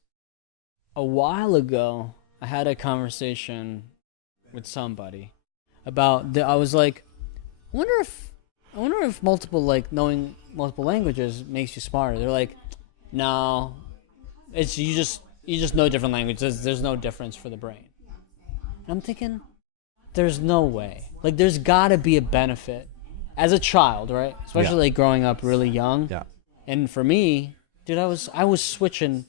a while ago I had a conversation with somebody about I was like, I wonder if knowing multiple languages makes you smarter. They're like, no, it's you just know different languages. There's no difference for the brain. And I'm thinking, there's no way. Like, there's got to be a benefit as a child, right? Especially like growing up really young. Yeah. And for me, dude, I was switching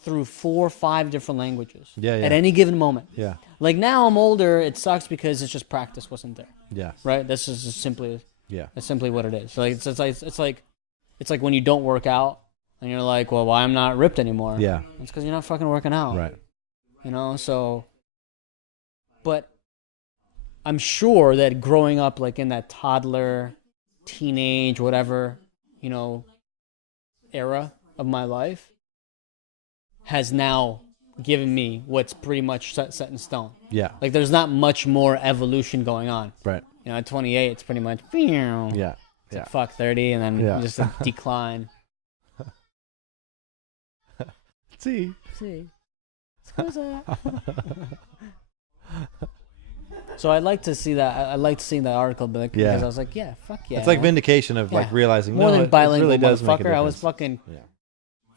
through 4 or 5 different languages at any given moment. Yeah. Like, now I'm older, it sucks because it's just practice wasn't there. Yeah. Right? This is just simply that's simply what it is. So like it's like when you don't work out and you're like, well, why I'm not ripped anymore? Yeah. It's because you're not fucking working out. Right. You know, so but I'm sure that growing up like in that toddler, teenage, whatever, you know, era of my life has now given me what's pretty much set in stone. Yeah. Like, there's not much more evolution going on. Right. You know, at 28, it's pretty much Yeah. It's like, fuck 30, and then just a decline. See. Scusa. So I'd like to see that. I like to see that article because I was like, yeah, fuck yeah. It's like vindication of like realizing more than bilingual, really does make a motherfucker. I was difference.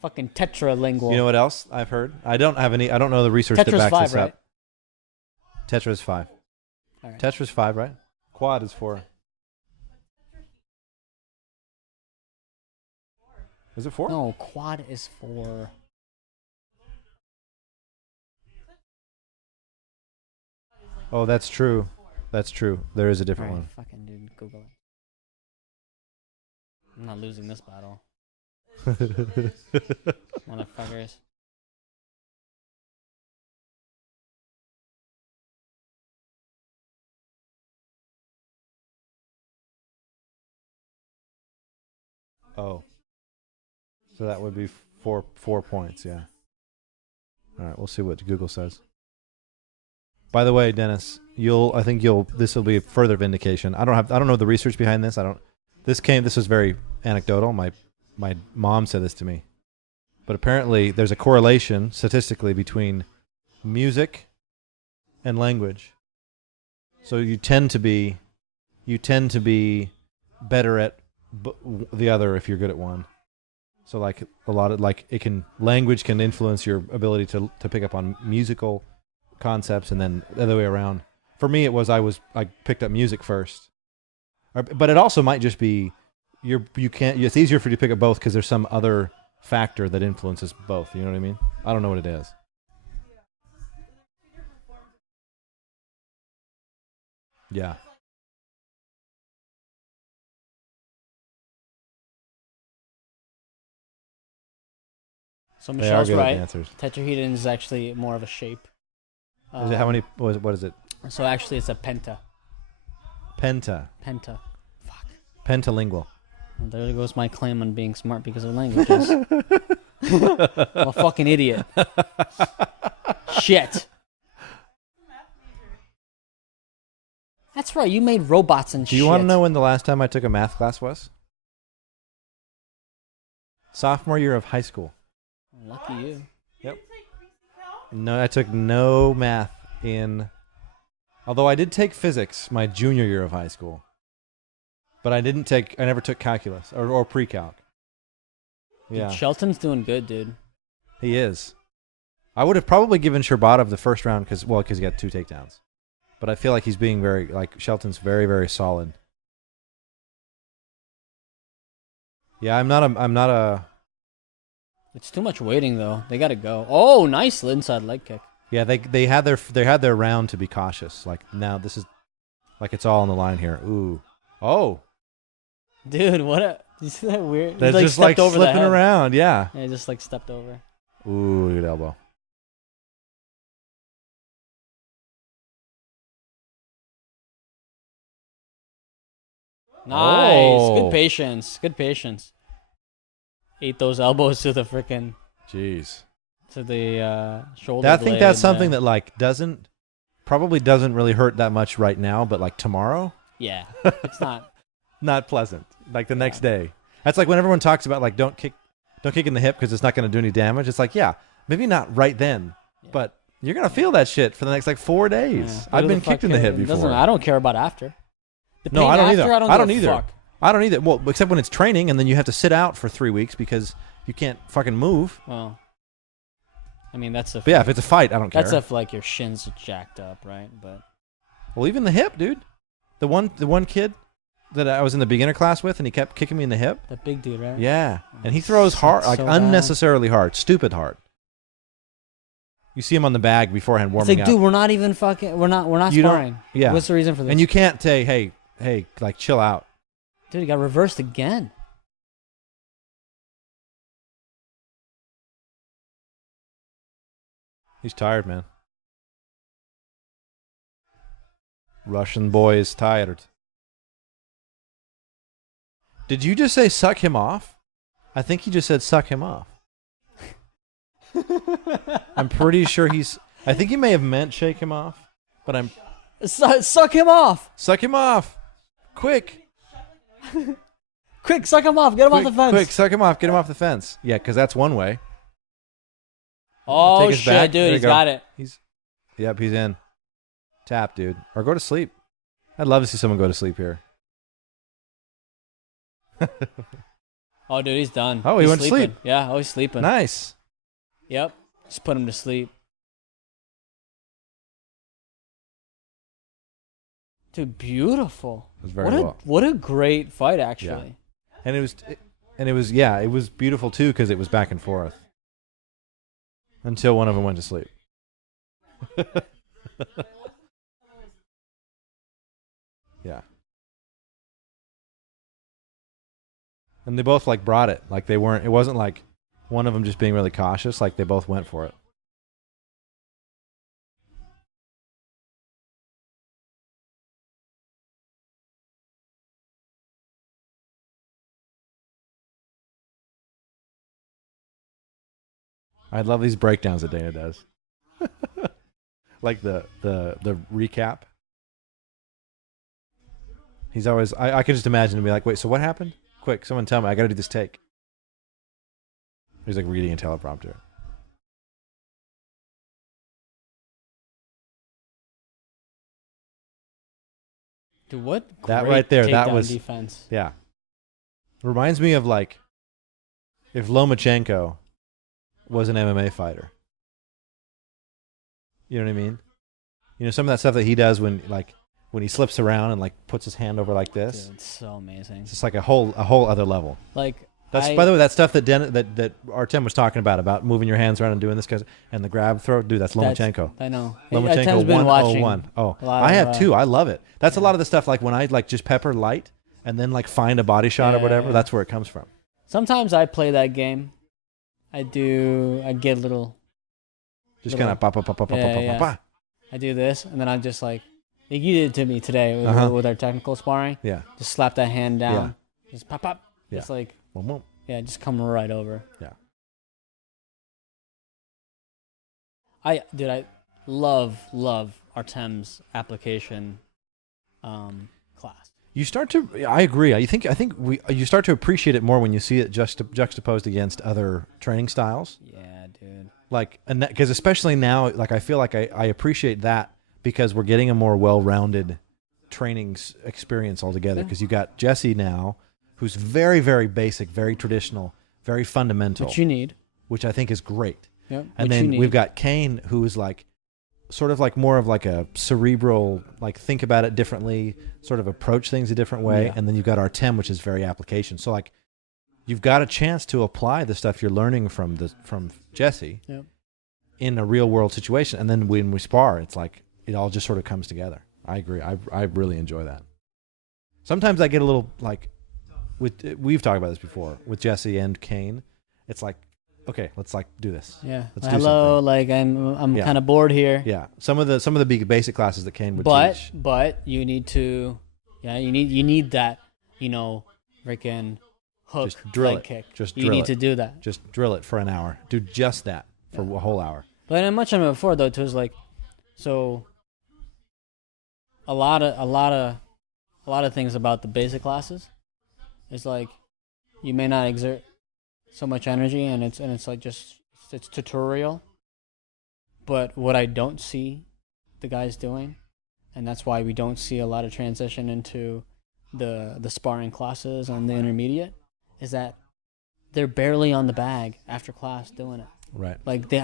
fucking tetralingual. You know what else I've heard? I don't know the research that backs 5, this right? up. Tetra's 5. All right. Tetra's 5, right? Quad is 4. Is it 4? No, quad is 4. Oh, that's true. That's true. There is a different one. Fucking dude, Google it. I'm not losing this battle. Motherfuckers. Oh. So that would be 4 points, yeah. All right, we'll see what Google says. By the way, Dennis, this will be a further vindication. I don't know the research behind this. This was very anecdotal. My mom said this to me. But apparently there's a correlation statistically between music and language. So you tend to be better at the other if you're good at one. So like a lot of language can influence your ability to pick up on musical concepts, and then the other way around. For me, I picked up music first, but it also might just be it's easier for you to pick up both because there's some other factor that influences both. You know what I mean? I don't know what it is. Yeah. So Michelle's right. Answers. Tetrahedron is actually more of a shape. Is it how many? What is it? So actually, it's a penta. Penta. Fuck. Pentalingual. Well, there goes my claim on being smart because of languages. I'm a fucking idiot. Shit. That's right. You made robots and shit. Do you want to know when the last time I took a math class was? Sophomore year of high school. Lucky you. Yep. No, I took no math although I did take physics my junior year of high school. But I never took calculus or pre-calc. Yeah. Dude, Shelton's doing good, dude. He is. I would have probably given Sherbatov the first round because he got 2 takedowns. But I feel like he's being Shelton's very, very solid. Yeah, I'm not a It's too much waiting though. They gotta go. Oh, nice inside leg kick. Yeah, they had their round to be cautious. Like now this is like it's all on the line here. Ooh. Oh. Dude, you see that weird? They're just like slipping around, yeah. Yeah, just like stepped over. Ooh, good elbow. Nice. Oh. Good patience. Ate those elbows to the frickin' Jeez. To the shoulder. I think that's something that probably doesn't really hurt that much right now, but like tomorrow? Yeah. It's not not pleasant. Like the next day. That's like when everyone talks about like don't kick in the hip because it's not going to do any damage. It's like, yeah, maybe not right then, but You're gonna feel that shit for the next like 4 days. Yeah. I've been kicked in the hip before. I don't care about after. The No, pain I don't after, either. I don't either. Fuck. I don't either. Well, except when it's training, and then you have to sit out for 3 weeks because you can't fucking move. Well, I mean that's But yeah, if it's a fight, I don't care. That's if like your shins are jacked up, right? But well, even the hip, dude. The one kid that I was in the beginner class with, and he kept kicking me in the hip. That big dude, right? Yeah, and he throws hard, like so unnecessarily hard, stupid hard. You see him on the bag beforehand warming it's like, up. dude, we're not even fucking. We're not You don't- sparring. yeah. What's the reason for this? And you can't say, hey, like chill out. Dude, he got reversed again. He's tired, man. Russian boy is tired. Did you just say suck him off? I think he just said suck him off. I'm pretty sure I think he may have meant shake him off, but I'm... Suck him off! Suck him off! Quick! Quick, suck him off! Get him off the fence! Quick, suck him off! Get him off the fence! Yeah, because that's one way. Oh, Take his shit, back. dude, There he's you go. got it. Yep, he's in. Tap, dude. Or go to sleep. I'd love to see someone go to sleep here. Oh, dude, he's done. Oh, he He's went to sleeping. sleep. Yeah, oh, he's sleeping. Nice. Yep, just put him to sleep. Dude, beautiful. It was very well. What a great fight, actually. And it was beautiful too because it was back and forth until one of them went to sleep. Yeah. And they both like brought it. Like it wasn't like one of them just being really cautious. Like they both went for it. I love these breakdowns that Dana does. Like the recap. He's always I could just imagine him be like, wait, so what happened? Quick, someone tell me, I gotta do this take. He's like reading a teleprompter. Dude, what That great right there, that takedown was defense. Yeah. Reminds me of like if Lomachenko was an MMA fighter. You know what I mean? You know, some of that stuff that he does when he slips around and like puts his hand over like this. Dude, it's so amazing. It's just like a whole other level. Like That's by the way, that stuff that Artem was talking about moving your hands around and doing this and the grab throw, dude, that's Lomachenko. I know. Lomachenko Artem's been watching 101. Oh, a lot I of, have too. I love it. That's a lot of the stuff like when I like just pepper light and then like find a body shot or whatever, that's where it comes from. Sometimes I play that game. I get a little Just kind of pa pa pa pa pa pa pa pa. I do this and then I'm just like you did it to me today with our technical sparring. Yeah. Just slap that hand down. Just pop pop. Yeah. Just like Boom, boom. yeah, just come right over. Yeah. I love Artem's application class. I agree. I think you start to appreciate it more when you see it juxtaposed against other training styles. Yeah, dude. Like, and because especially now, like I feel like I appreciate that because we're getting a more well-rounded training experience altogether. Because you got Jesse now, who's very, very basic, very traditional, very fundamental. Which you need. Which I think is great. Yep. And then we've got Kane, who is like sort of like more of like a cerebral, like think about it differently, sort of approach things a different way. Yeah. And then you've got Artem, which is very application. So like you've got a chance to apply the stuff you're learning from Jesse in a real world situation. And then when we spar, it's like it all just sort of comes together. I agree. I really enjoy that. Sometimes I get a little like we've talked about this before with Jesse and Kane. It's like, okay, let's like do this. Yeah. Let's do Hello, something. like I'm kind of bored here. Yeah. Some of the big basic classes that Kane would teach. But you need to, you need that, freaking hook, Just drill leg it. kick. Just you drill need it. to do that. Just drill it for an hour. Do just that for a whole hour. But I mentioned it before though, too, is like, so a lot of things about the basic classes is like you may not exert so much energy and it's like just it's tutorial, But what I don't see the guys doing, and that's why we don't see a lot of transition into the sparring classes on the intermediate, is that they're barely on the bag after class doing it. Right. Like they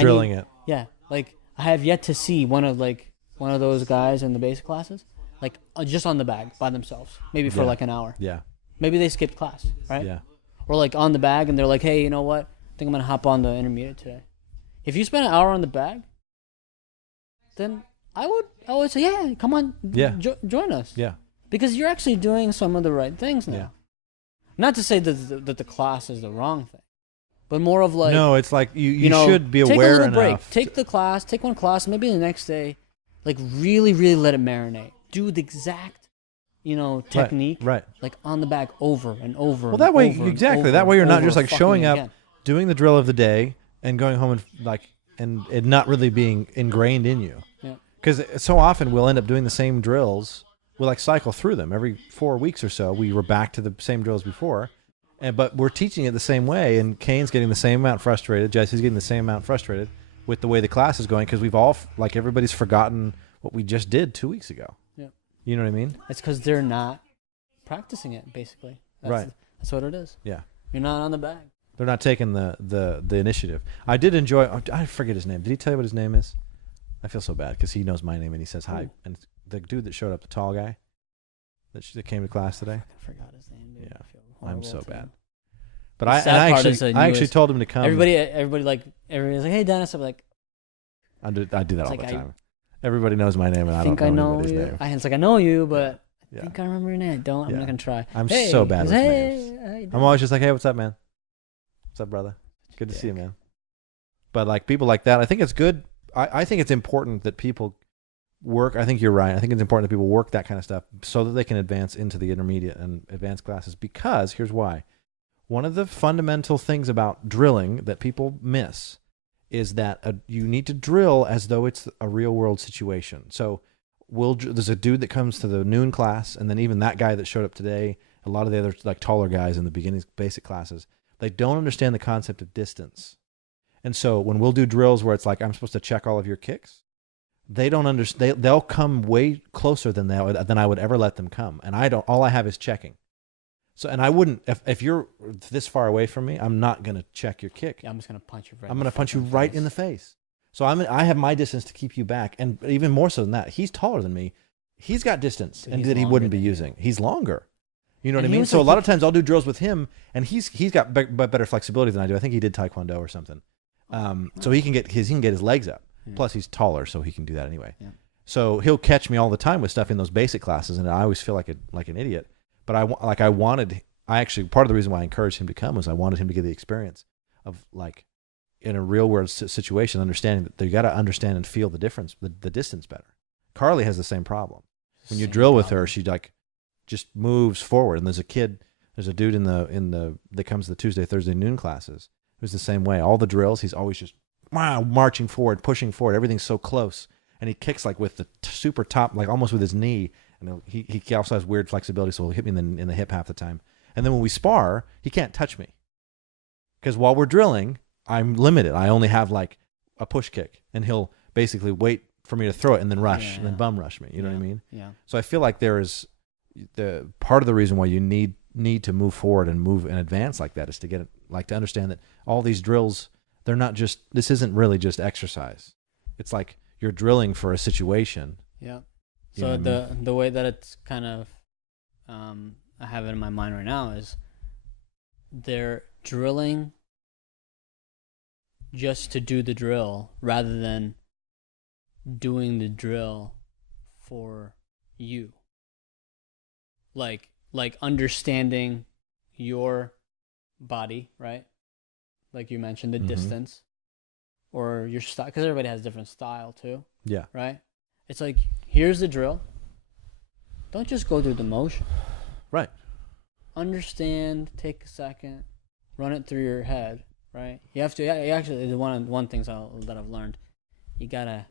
drilling it. Yeah. Like I have yet to see one of those guys in the basic classes just on the bag by themselves, maybe for like an hour. Yeah. Maybe they skipped class, right? Yeah. Or like on the bag and they're like, hey, you know what? I think I'm gonna hop on the intermediate today. If you spend an hour on the bag, then I would say, yeah, come on, join us. Yeah. Because you're actually doing some of the right things now. Yeah. Not to say that the class is the wrong thing, but more of like, no, it's like you should be aware enough. Take a little break. Take the class. Take one class. Maybe the next day, like really, really let it marinate. Do the exact, technique. Right. Like on the bag over and over. Well, that way, exactly. That way you're not just like fucking showing up, again. doing the drill of the day, and going home and it not really being ingrained in you. Yeah. Because so often we'll end up doing the same drills. We like cycle through them every 4 weeks or so. We were back to the same drills before, but we're teaching it the same way. And Kane's getting the same amount frustrated. Jesse's getting the same amount frustrated with the way the class is going because we've all everybody's forgotten what we just did 2 weeks ago. Yeah. You know what I mean? It's because they're not practicing it. Basically, Right. That's what it is. Yeah. You're not on the bag. They're not taking the initiative. I did enjoy. I forget his name. Did he tell you what his name is? I feel so bad because he knows my name and he says hi. Ooh. And the dude that showed up, the tall guy that came to class today. I forgot his name. Dude. Yeah, I feel I'm horrible so for bad. him. But The I sad part is actually told him to come. Everybody's like, hey Dennis. I'm like, I do that all like the time. Everybody knows my name and I think don't I know know anybody's you. name. It's like I know you, but Yeah. I think I remember your name. I don't. I'm Yeah. not gonna try. I'm Hey, so bad with hey, names. how you doing? I'm always just like, hey, what's up, man? What's up, brother? Good to see you, man. But like people like that, I think it's good. I think it's important that people work. I think you're right. I think it's important that people work that kind of stuff so that they can advance into the intermediate and advanced classes. Because here's why. One of the fundamental things about drilling that people miss is that you need to drill as though it's a real world situation. So there's a dude that comes to the noon class, and then even that guy that showed up today, a lot of the other like taller guys in the beginning basic classes, they don't understand the concept of distance. And so when we'll do drills where it's like, I'm supposed to check all of your kicks, they don't understand. They'll come way closer than I would ever let them come. And I don't, all I have is checking. So, and I wouldn't, if you're this far away from me, I'm not going to check your kick. Yeah, I'm just going to punch you right. I'm going to punch you right in the face. So I have my distance to keep you back. And even more so than that, he's taller than me. He's got distance Dude, and that he wouldn't be using. He's longer. You know what I mean? So like a lot of times I'll do drills with him, and he's got better flexibility than I do. I think he did Taekwondo or something. So he can get his legs up. Yeah. Plus he's taller, so he can do that anyway. Yeah. So he'll catch me all the time with stuff in those basic classes, and I always feel like an idiot. But I actually, part of the reason why I encouraged him to come was I wanted him to get the experience of like in a real world situation, understanding that you got to understand and feel the difference, the distance better. Carly has the same problem. When you drill with her, she like just moves forward. And there's a dude in the that comes to the Tuesday, Thursday noon classes who's the same way. All the drills, he's always just marching forward, pushing forward. Everything's so close, and he kicks like with the super top, like almost with his knee. And he also has weird flexibility, so he'll hit me in the hip half the time. And then when we spar, he can't touch me because while we're drilling, I'm limited. I only have like a push kick, and he'll basically wait for me to throw it and then rush and then bum rush me. You know what I mean? Yeah. So I feel like there is the part of the reason why you need to move forward and move and advance like that is to get it, like to understand that all these drills, they're not just, this isn't really just exercise. It's like you're drilling for a situation. Yeah. You know So what I mean? the way that it's kind of I have it in my mind right now is they're drilling just to do the drill rather than doing the drill for you. Like understanding your body, right? Like you mentioned, the distance or your style, because everybody has different style too. Yeah. Right? It's like, here's the drill. Don't just go through the motion. Right. Understand, take a second, run it through your head, right? You have to, actually, one thing that I've learned, you gotta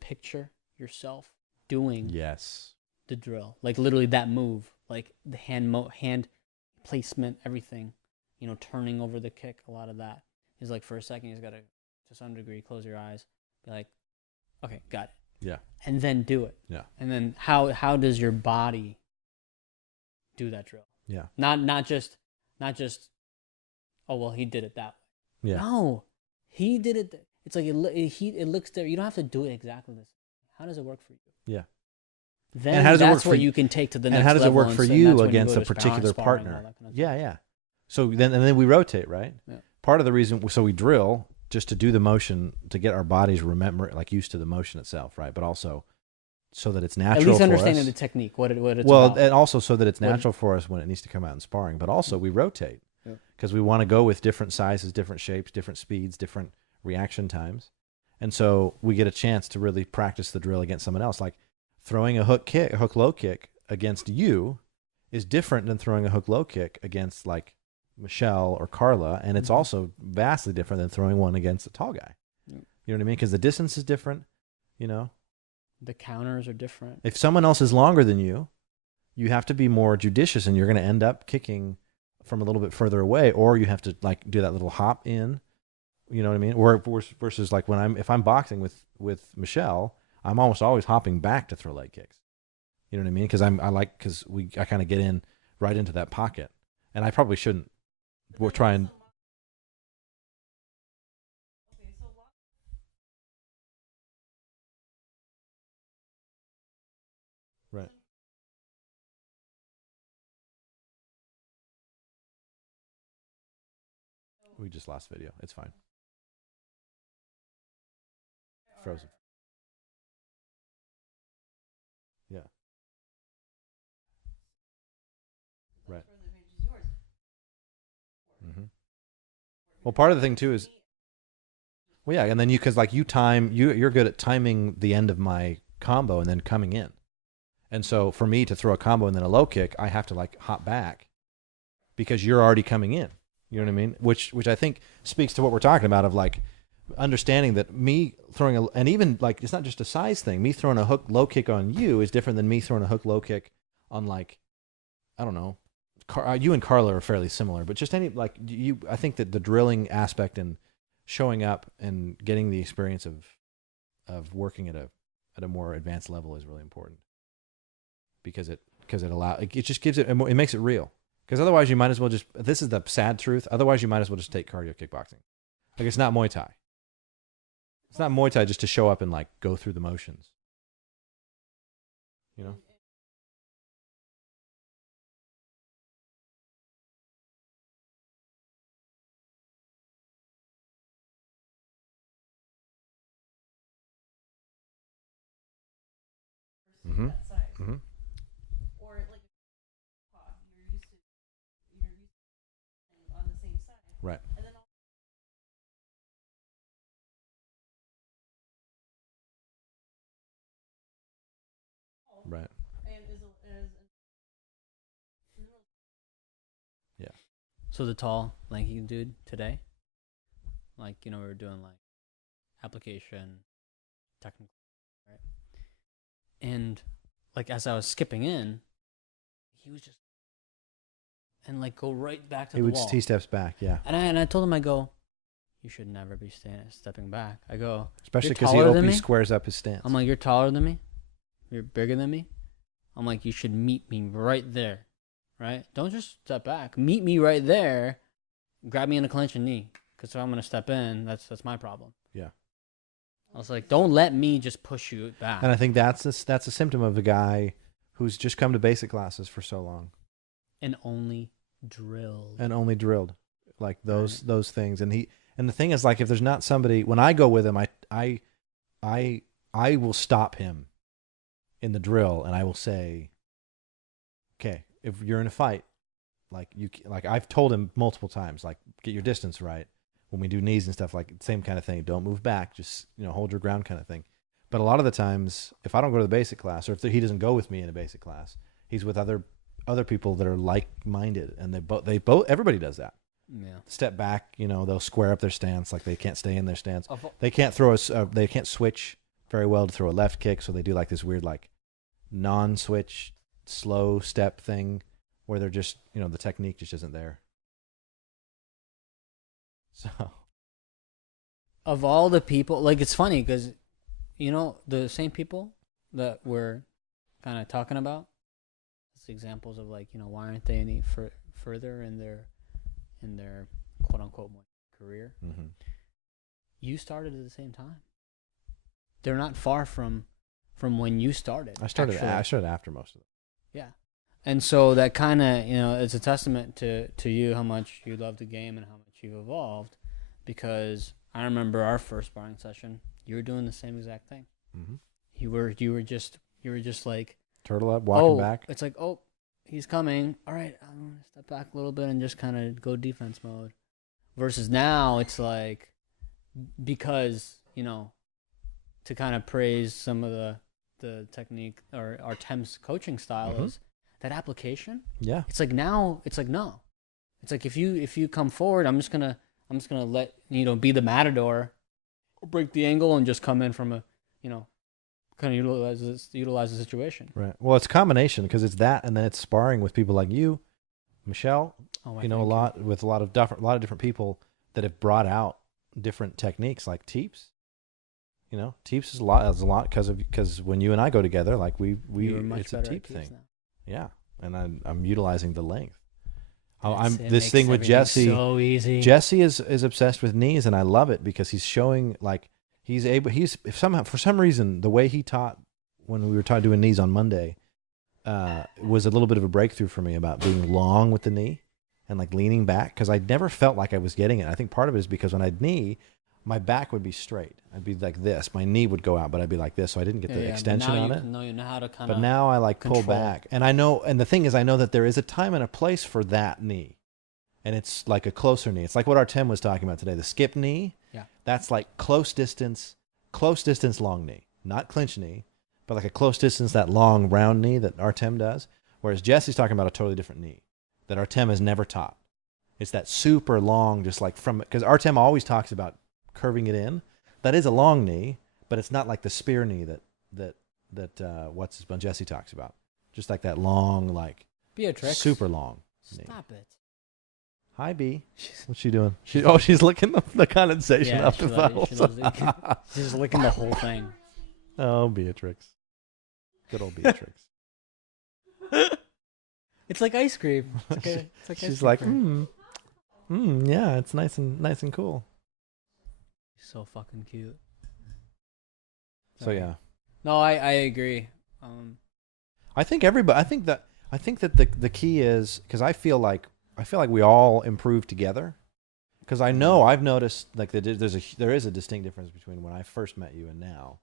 picture yourself doing the drill. Like literally that move, like the hand placement, everything, turning over the kick, a lot of that is like for a second, you just gotta, to some degree, close your eyes. You're like, okay, got it. Yeah. And then do it. Yeah. And then how does your body do that drill? Yeah. Not just oh well, he did it that way. Yeah. No, he did it. It's like it looks there. You don't have to do it exactly the same. How does it work for you? Yeah. Then and how does that's it work for what you? you can take to the next And how does it level work for and you that's when against go a to particular sparring, partner? all that kind of Yeah, stuff. yeah. So then we rotate, right? Yeah. Part of the reason, so we drill just to do the motion to get our bodies used to the motion itself, right? But also so that it's natural. At least for understanding us. the technique, what it's well, about. and also so that it's natural for us when it needs to come out in sparring. But also we rotate because we want to go with different sizes, different shapes, different speeds, different reaction times, and so we get a chance to really practice the drill against someone else. Like throwing a hook low kick against you is different than throwing a hook low kick against like Michelle or Carla, and it's also vastly different than throwing one against a tall guy. You know what I mean? Because the distance is different. You know, the counters are different. if someone else is longer than you, you have to be more judicious, and you're going to end up kicking from a little bit further away, or you have to like do that little hop in. You know what I mean? Or versus like if I'm boxing with Michelle, I'm almost always hopping back to throw leg kicks. You know what I mean? Because I kind of get in right into that pocket, and I probably shouldn't. We'll try and. Right. We just lost video. It's fine. Frozen. Yeah. Right. Mm-hmm. Well, part of the thing too is, well, yeah, and then because like you're good at timing the end of my combo and then coming in, and so for me to throw a combo and then a low kick, I have to like hop back because you're already coming in. You know what I mean? Which I think speaks to what we're talking about of like understanding that me throwing and even like it's not just a size thing. Me throwing a hook low kick on you is different than me throwing a hook low kick on like, I don't know. You and Carla are fairly similar, but just any like you. I think that the drilling aspect and showing up and getting the experience of working at a more advanced level is really important because it just gives it makes it real. Because otherwise you might as well this is the sad truth. Otherwise you might as well just take cardio kickboxing. Like it's not Muay Thai. It's not Muay Thai just to show up and like go through the motions. You know? Mm-hmm. Mm-hmm. Right. Right. Yeah. So the tall, lanky dude today, like we were doing like application, technical, right? And like as I was skipping in, he was just and like go right back to the wall. He steps back, yeah. And I told him, I go, you should never be stepping back. I go, especially because he squares up his stance. I'm like, you're taller than me, you're bigger than me. I'm like, you should meet me right there, right? Don't just step back. Meet me right there. Grab me in a clinch and knee, because if I'm gonna step in, that's my problem. Yeah. I was like, don't let me just push you back. And I think that's a symptom of the guy who's just come to basic classes for so long. And only drilled. Like those things. And the thing is, like, if there's not somebody, when I go with him, I will stop him in the drill and I will say, okay, if you're in a fight, like I've told him multiple times, like, get your distance right. When we do knees and stuff, like same kind of thing. Don't move back. Just, hold your ground kind of thing. But a lot of the times, if I don't go to the basic class, or if he doesn't go with me in a basic class, he's with other people that are like-minded, and they both everybody does that. Yeah. Step back, they'll square up their stance, like they can't stay in their stance. They can't they can't switch very well to throw a left kick, so they do like this weird like non-switch slow step thing where they're just, the technique just isn't there. So, of all the people, like, it's funny because you know, the same people that we're kind of talking about, it's examples of like, you know, why aren't they any further in their quote unquote career? Mm-hmm. You started at the same time. They're not far from when you started. I started after most of them. Yeah. And so that kind of, you know, it's a testament to you, how much you love the game and how much you've evolved, because I remember our first sparring session, you were doing the same exact thing. Mm-hmm. You were just like turtle up, walking back. It's like, oh, he's coming. All right, I'm going to step back a little bit and just kind of go defense mode. Versus now, it's like, because, you know, to kind of praise some of the technique or Artem's coaching style is that application. Yeah. It's like now, it's like, no. It's like if you come forward, I'm just gonna let, you know, be the matador, or break the angle and just come in from a, you know, kind of utilize the situation. Right. Well, it's a combination, because it's that, and then it's sparring with people like you, Michelle. You know, a lot of different people that have brought out different techniques, like Teeps. You know, Teeps is a lot because when you and I go together, like it's a Teep thing. Now. Yeah, and I'm utilizing the length. This thing with Jesse. So easy. Jesse is obsessed with knees, and I love it because he's showing like for some reason the way he taught when we were doing knees on Monday was a little bit of a breakthrough for me about being long with the knee and like leaning back, because I never felt like I was getting it. I think part of it is because when I'd knee, my back would be straight. I'd be like this. My knee would go out, but I'd be like this, so I didn't get the extension on it. You know how to kind of. But now I like pull back, and I know. And the thing is, I know that there is a time and a place for that knee, and it's like a closer knee. It's like what Artem was talking about today, the skip knee. Yeah. That's like close distance long knee, not clinch knee, but like a close distance, that long round knee that Artem does. Whereas Jesse's talking about a totally different knee that Artem has never taught. It's that super long, just like because Artem always talks about curving it in. That is a long knee, but it's not like the spear knee that Jesse talks about. Just like that long, like Beatrix. Super long knee. Stop it. Hi, B. What's she doing? She's licking the condensation up the funnels. She's just licking the whole thing. Oh, Beatrix. Good old Beatrix. It's like ice cream. She's like, yeah, it's nice and cool. So fucking cute. So yeah. No, I agree. I think that the key is, because I feel like we all improve together. Because I know I've noticed like there is a distinct difference between when I first met you and now,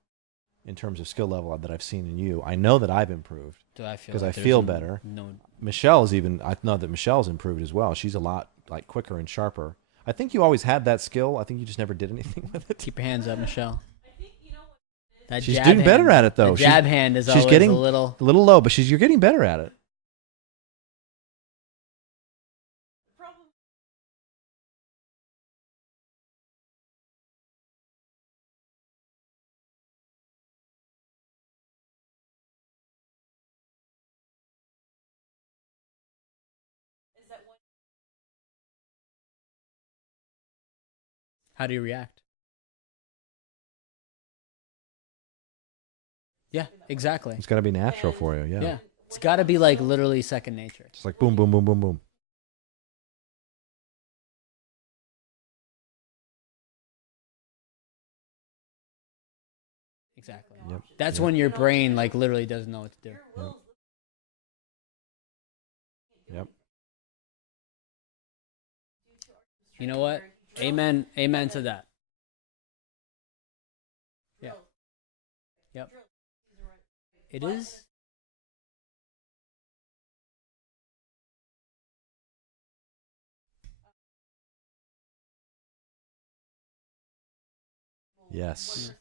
in terms of skill level that I've seen in you. I know that I've improved because I feel better. I know that Michelle's improved as well. She's a lot like quicker and sharper. I think you always had that skill. I think you just never did anything with it. Keep your hands up, Michelle. She's doing better at it, though. The jab hand is always getting a little low, but you're getting better at it. How do you react? Yeah, exactly. It's got to be natural for you. Yeah. Yeah. It's got to be like literally second nature. It's like boom, boom, boom, boom, boom. Exactly. Yep. That's when your brain like literally doesn't know what to do. Yep. You know what? Amen to that. Yeah. Yep. It is. Yes.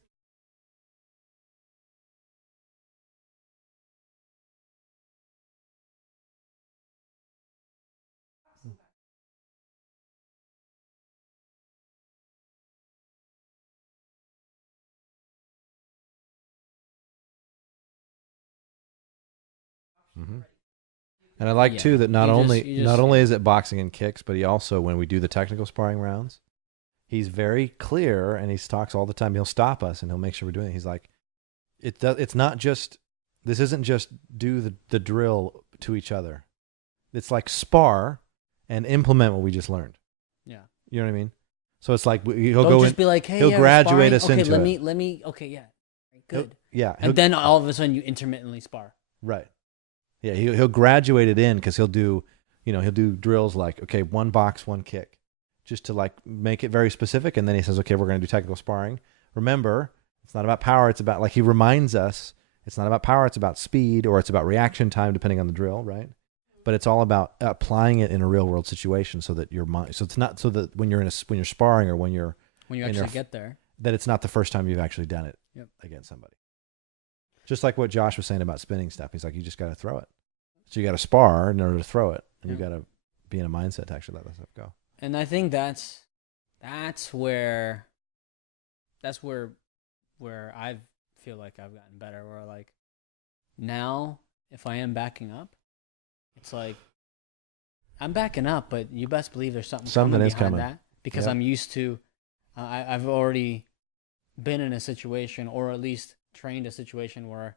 Mm-hmm. And I like too that not only is it boxing and kicks, but he also, when we do the technical sparring rounds, he's very clear and he talks all the time. He'll stop us and he'll make sure we're doing it. He's like, It's not just. This isn't just do the drill to each other. It's like spar and implement what we just learned. Yeah. You know what I mean? So it's like he'll Don't go just in. be like, hey, He'll yeah, graduate we're us sparring. into Okay, it. let me. Okay, yeah, good. And then all of a sudden you intermittently spar. Right. Yeah, he'll graduate it in because he'll do drills like, okay, 1 box, 1 kick, just to like make it very specific. And then he says, okay, we're going to do technical sparring. Remember, it's not about power. It's about, like, he reminds us, it's not about power. It's about speed, or it's about reaction time, depending on the drill, right? But it's all about applying it in a real world situation, so that your mind. So it's not so that when you're sparring, or when you actually get there, that it's not the first time you've actually done it against somebody. Just like what Josh was saying about spinning stuff. He's like, you just got to throw it. So you got to spar in order to throw it, and you got to be in a mindset to actually let that stuff go. And I think that's where I feel like I've gotten better. Where like now, if I am backing up, it's like I'm backing up, but you best believe there's something coming behind that, because I'm used to. I've already been in a situation, or at least trained a situation where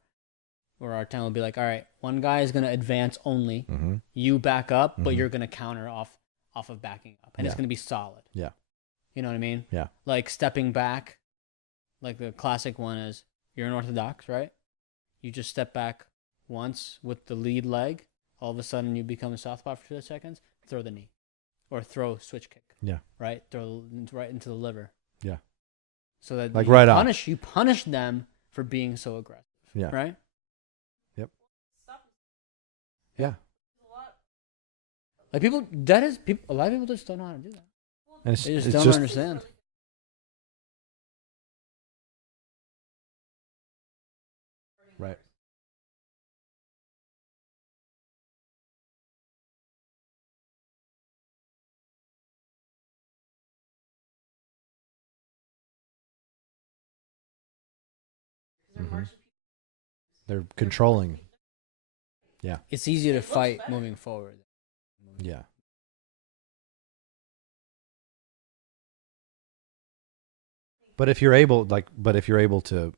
our team will be like, all right, one guy is going to advance only. Mm-hmm. You back up, but you're going to counter off of backing up. And it's going to be solid. Yeah. You know what I mean? Yeah. Like stepping back, like the classic one is, you're an orthodox, right? You just step back once with the lead leg. All of a sudden you become a southpaw for 2 seconds. Throw the knee. Or throw switch kick. Yeah. Right? Throw right into the liver. Yeah. So that like you punish them for being so aggressive. Yeah. Right? Yeah. Like a lot of people just don't know how to do that. And they just don't understand. Right. Mm-hmm. They're controlling. Yeah. It's easier to fight moving forward. Yeah. But if you're able to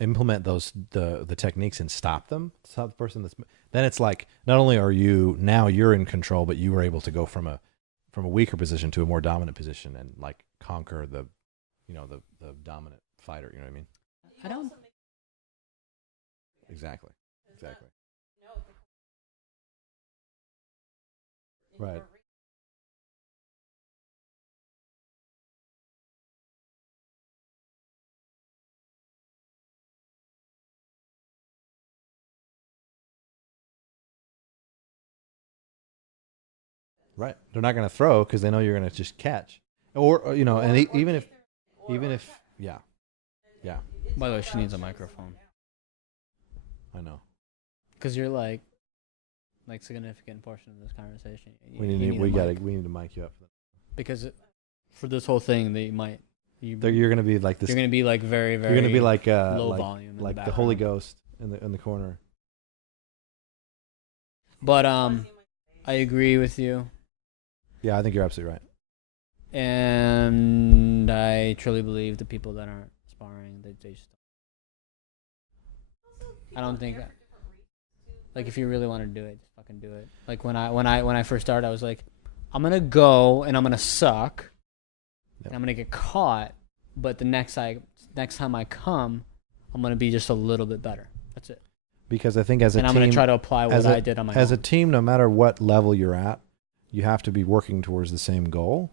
implement the techniques and stop the person then it's like, not only are you're in control, but you were able to go from a weaker position to a more dominant position, and like conquer the dominant fighter. You know what I mean? I don't. Exactly. Right. Right. They're not going to throw because they know you're going to just catch, or even if, yeah. By the way, she needs a microphone. I know. Because you're like significant portion of this conversation. We need to mic you up for that. Because for this whole thing, you're going to be like this. You're going to be like very, very. You're going to be like low volume, like the Holy Ghost in the corner. But I agree with you. Yeah, I think you're absolutely right. And I truly believe the people that aren't sparring, they just. I don't think. Like, if you really want to do it, just fucking do it. Like when I first started, I was like, I'm gonna go and I'm gonna suck, and I'm gonna get caught. But the next time I come, I'm gonna be just a little bit better. That's it. Because I think as a team, I'm gonna try to apply what I did on my own. As a team, no matter what level you're at, you have to be working towards the same goal,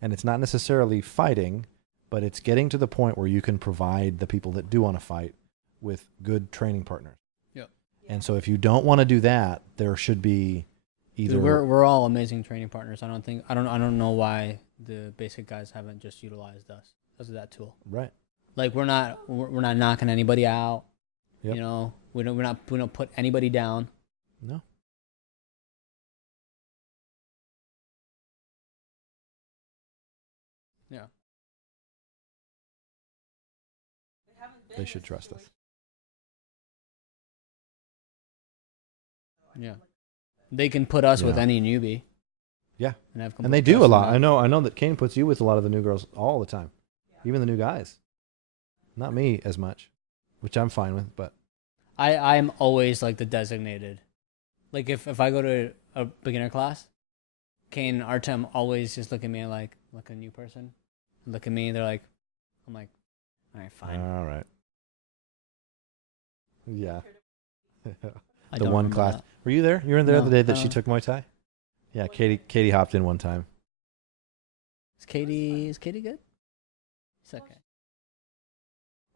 and it's not necessarily fighting, but it's getting to the point where you can provide the people that do want to fight with good training partners. And so if you don't want to do that, there should be either. Dude, we're all amazing training partners. I don't know why the basic guys haven't just utilized us as that tool. Right. Like we're not knocking anybody out. Yep. You know, we don't put anybody down. No. Yeah. They should trust us. Yeah, they can put us with any newbie. Yeah, and they do a lot. I know that Kane puts you with a lot of the new girls all the time, even the new guys. Not me as much. which I'm fine with. But I'm always like the designated. Like if I go to a beginner class, Kane and Artem always just look at me like a new person. Look at me, they're like, I'm like, all right, fine. all right. Yeah. I The don't one remember class. that. Were you there? You were there No, the day that I she don't. took Muay Thai? Yeah, Katie hopped in one time. Is Katie good? It's okay.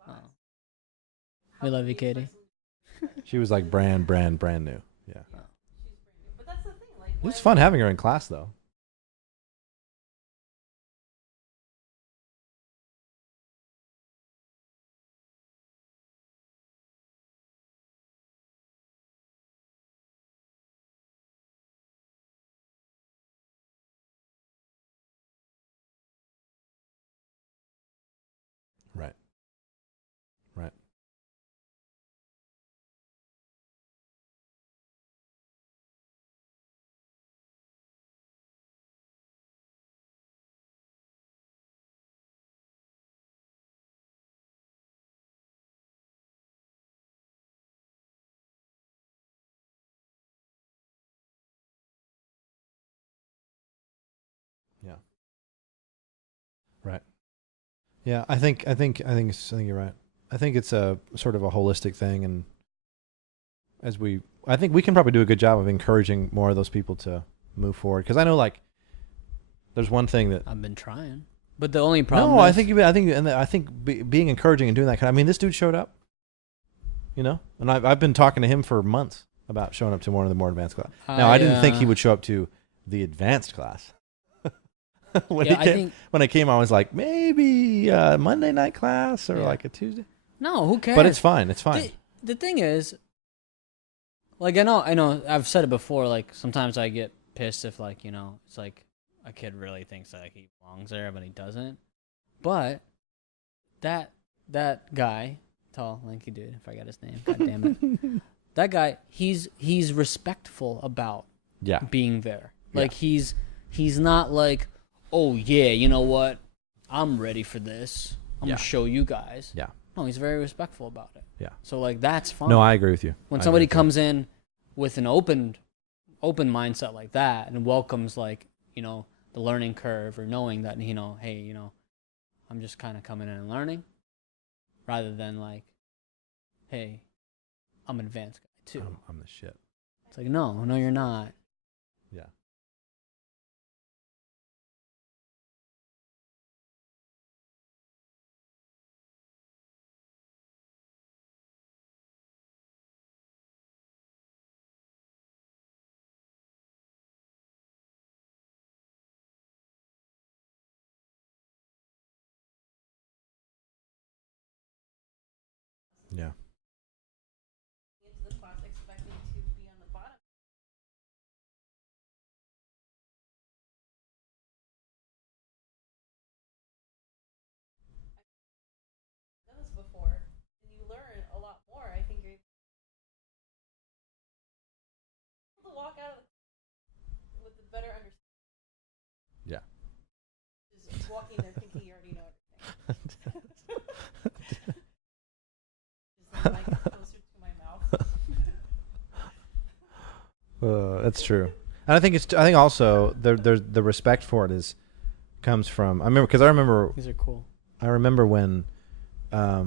Oh. We love you, Katie. She was like brand new. Yeah. But that's the thing. Like, It was fun having her in class though. Right. Right. Yeah. Right. Yeah, I think you're right. I think it's a sort of a holistic thing, and I think we can probably do a good job of encouraging more of those people to move forward. Because I know, like, there's one thing that I've been trying, but the only problem. no, is, I think being encouraging and doing that kind. I mean, this dude showed up, and I've been talking to him for months about showing up to one of the more advanced class. Now, I didn't think he would show up to the advanced class. when I came, I was like, maybe a Monday night class or like a Tuesday. No, who cares? But it's fine. It's fine. The thing is, like I know, I've said it before. Like sometimes I get pissed if it's like a kid really thinks that he belongs there, but he doesn't. But that guy, tall, lanky dude, if I got his name, god damn it, that guy, he's respectful about being there. Like he's not like, oh yeah, you know what, I'm ready for this. I'm gonna show you guys. Yeah. No, he's very respectful about it. Yeah. So like that's fine. No, I agree with you. When somebody comes in with an open mindset like that and welcomes the learning curve, or knowing that hey, I'm just kind of coming in and learning, rather than like, hey, I'm an advanced guy too. I'm the shit. It's like no, you're not. Yeah. Yeah. Into the class expecting to be on the bottom. I've done this before, and you learn a lot more. I think you're able to walk out of with a better understanding. Yeah. Just walking there thinking you already know everything. Just like closer to my mouth. That's true. And I think also the respect for it comes from, I remember These are cool. I remember when I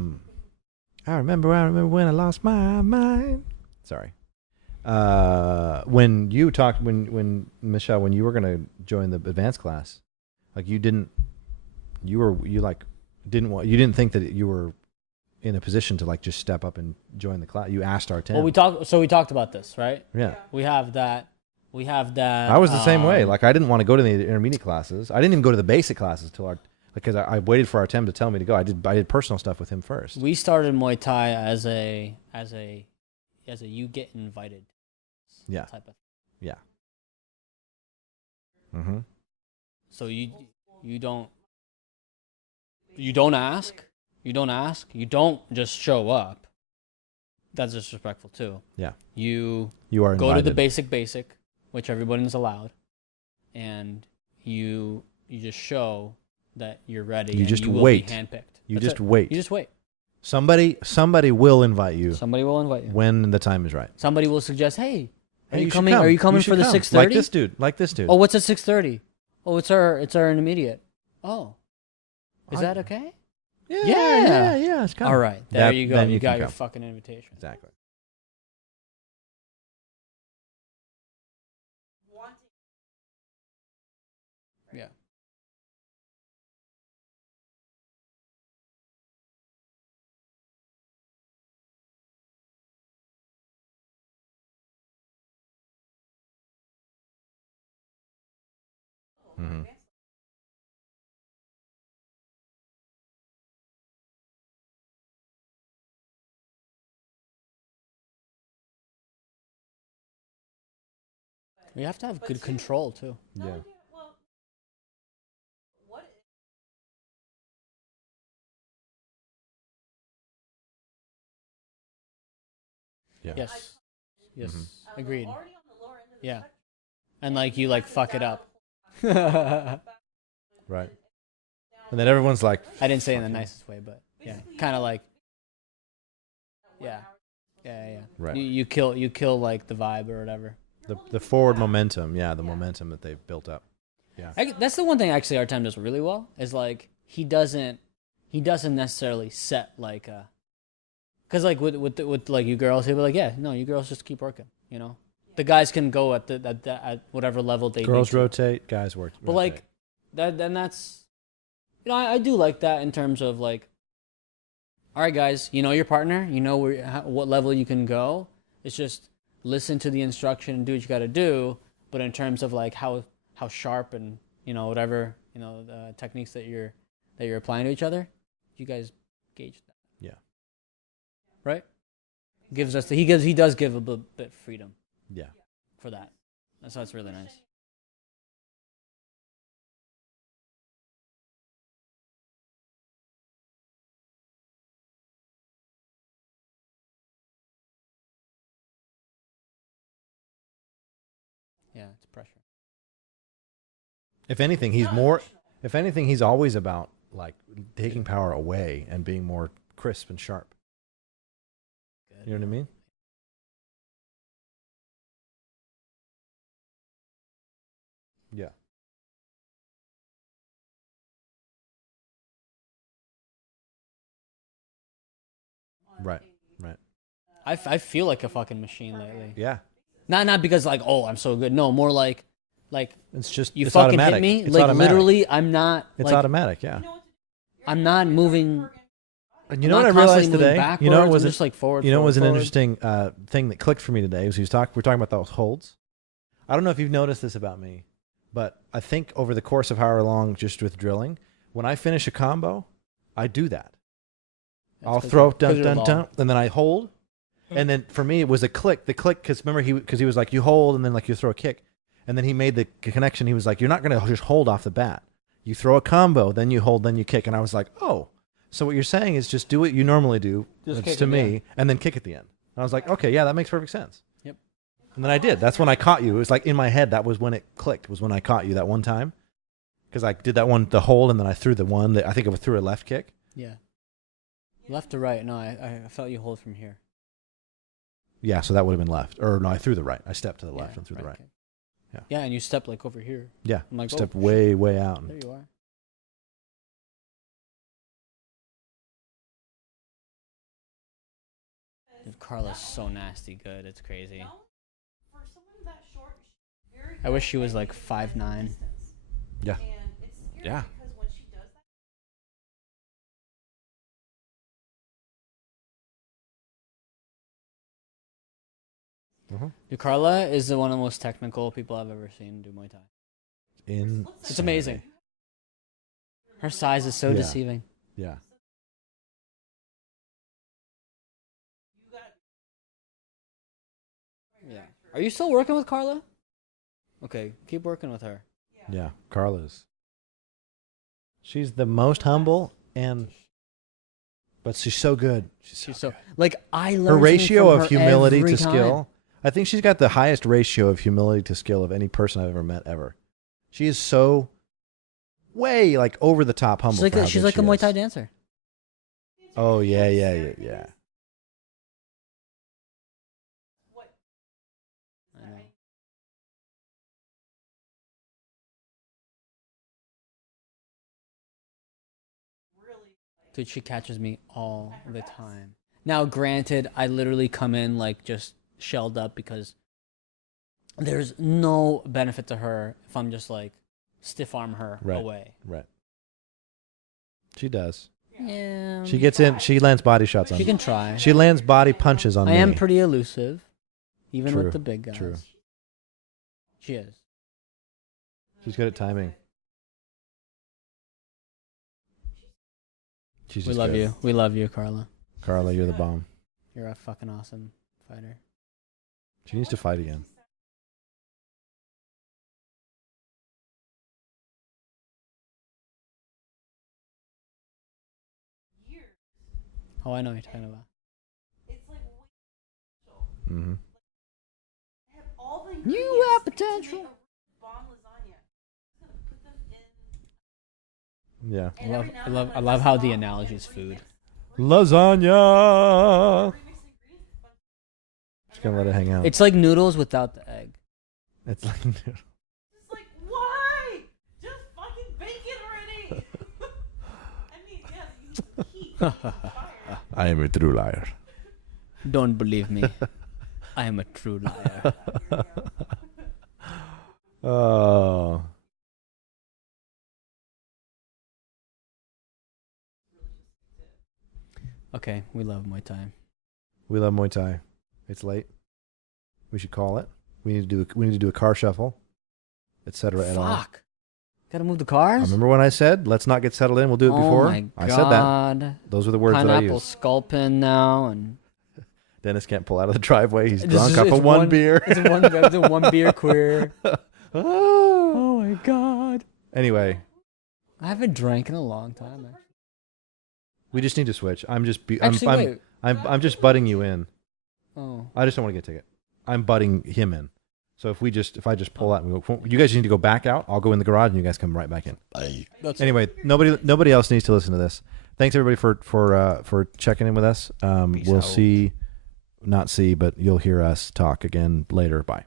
remember when I lost my mind. Sorry. When you talked when Michelle, when you were gonna join the advanced class, like you didn't think that you were in a position to like just step up and join the class. You asked our 10. Well, we talked about this, right? Yeah. We have that. I was the same way. Like I didn't want to go to the intermediate classes. I didn't even go to the basic classes because I waited for Artem to tell me to go. I did personal stuff with him first. We started Muay Thai as a you get invited. Type of. Yeah. Mm-hmm. So you don't ask. You don't just show up. That's disrespectful too. Yeah. You are go invited. to the basic, which everybody's allowed, and you just show that you're ready. You and just you will wait. be handpicked. You That's just it. wait. You just wait. Somebody will invite you Somebody will invite you. when the time is right. Somebody will suggest, "Hey, are Hey, you should coming? come. Are you coming should for the come. 6:30? Like this dude. Oh, what's at 6:30? Oh, it's our intermediate. Oh, is that okay? Yeah. It's All right, there you go. Then You can got your come. fucking invitation. Exactly. Wanting. Yeah. Mhm. We have to have good control too. No, Yeah. well, what? Yeah. Yes. Yes. Mhm. Agreed. Already on the lower end of the Yeah. spectrum. And like you like fuck it up. Right. And then everyone's like, I didn't say it in the nicest way, but yeah, kind of like yeah. right. You kill like the vibe or whatever. The forward momentum. Yeah, the momentum that they've built up. Yeah. That's the one thing actually Artem does really well is like he doesn't necessarily set like a because like with like you girls he'll be like yeah no you girls just keep working you know the guys can go at at whatever level they Girls need to. rotate, guys work. But like that's you know I do like that in terms of like all right guys you know your partner you know what level you can go it's just listen to the instruction and do what you got to do but in terms of like how sharp and you know whatever you know the techniques that you're applying to each other you guys gauge that Yeah. right gives us he does give a bit of freedom Yeah. for that that's really nice. Yeah, it's pressure. If anything, he's more. If anything, he's always about like taking power away and being more crisp and sharp. Good. You know what I mean? Yeah. Right. Right. I feel like a fucking machine lately. Yeah. Not because like oh I'm so good. No, more like It's just you it's fucking automatic. hit me. It's Like automatic. literally, I'm not. It's like, automatic. Yeah. I'm not moving. And you I'm know what I not realized constantly today? moving You know it backwards, was I'm just like forward. You know, it was an forward. interesting thing that clicked for me today. Was we're talking about those holds. I don't know if you've noticed this about me, but I think over the course of however long, just with drilling, when I finish a combo, I do that. That's I'll 'cause throw you're- 'cause dun you're dun long. dun, and then I hold, and then for me it was a click. The click because remember he was like you hold and then like you throw a kick, and then he made the connection. He was like you're not gonna just hold off the bat. You throw a combo, then you hold, then you kick, and I was like oh. So what you're saying is just do what you normally do, Just it's kick to at the me, end. and then kick at the end. And I was like, okay, yeah, that makes perfect sense. Yep. And then I did. That's when I caught you. It was like in my head, that was when it clicked, was when I caught you that one time. Because I did that one, the hold, and then I threw the one, that I think I threw a left kick. Yeah. Left to right. No, I felt you hold from here. Yeah, so that would have been left. Or no, I threw the right. I stepped to the left Yeah, and threw the right. kick. Yeah. Yeah, and you stepped like over here. Yeah, I'm like, stepped oh, way, way out. there you are. Dude, Carla's so nasty good. It's crazy. For someone that short, she's very I wish she good was at like keeping 5'9". distance. Yeah. And it's scary Yeah. because when she does that, Dude, Carla is one of the most technical people I've ever seen do Muay Thai. It's amazing. Her size is so Yeah. deceiving. Yeah. Yeah. Are you still working with Carla? Okay, keep working with her. Yeah. Carla's. She's the most humble but she's so good. She's so like I learned Her something ratio from of her humility every to time. skill. I think she's got the highest ratio of humility to skill of any person I've ever met ever. She is so way like over the top humble. She's like for how she's good like she a Muay is. Thai dancer. Oh yeah. What? I know. Really? Dude, she catches me all the time. Now, granted, I literally come in like just shelled up because there's no benefit to her if I'm just like stiff arm her Right. away. Right. She does. Yeah. She gets in. She lands body shots on She me. can try. She lands body punches on I me. am pretty elusive, even True, with the big guys. true. She is. She's good at timing. She's We just love good. you. We love you, Carla. Carla, you're the bomb. You're a fucking awesome fighter. She needs to fight again. Years. Oh, I know what you're talking about. It's like way Mm-hmm. I have all the You ingredients have to potential. make a bomb lasagna. I'm just gonna put them in. Yeah. I And love, every now I and love, then I when love it's how the off, analogy I is food. Lasagna. remix ingredients, but Just gonna let it hang out. It's like noodles without the egg. It's like it's like, why? Just fucking bake it already. I mean, yes, you heat, fire. I am a true liar. Don't believe me. I am a true liar. Oh. Okay, we love Muay Thai. We love Muay Thai. It's late. We should call it. We need to do a car shuffle, etc. et al. Fuck. Gotta move the cars? Remember when I said let's not get settled in? We'll do it before. Oh my God. I said that. Those were the words that I Pineapple used. skull pin now, and Dennis can't pull out of the driveway. He's This drunk is- off it's of one beer. It's a one beer queer. Oh. Oh my God. Anyway, I haven't drank in a long time. Actually. we just need to switch. I'm just Wait. I'm just butting you in. Oh. I just don't want to get a ticket. I'm butting him in. So if I just pull out and we go, you guys need to go back out. I'll go in the garage and you guys come right back in. That's Anyway, nobody else needs to listen to this. Thanks everybody for checking in with us. Peace We'll out. see, not see, but you'll hear us talk again later. Bye.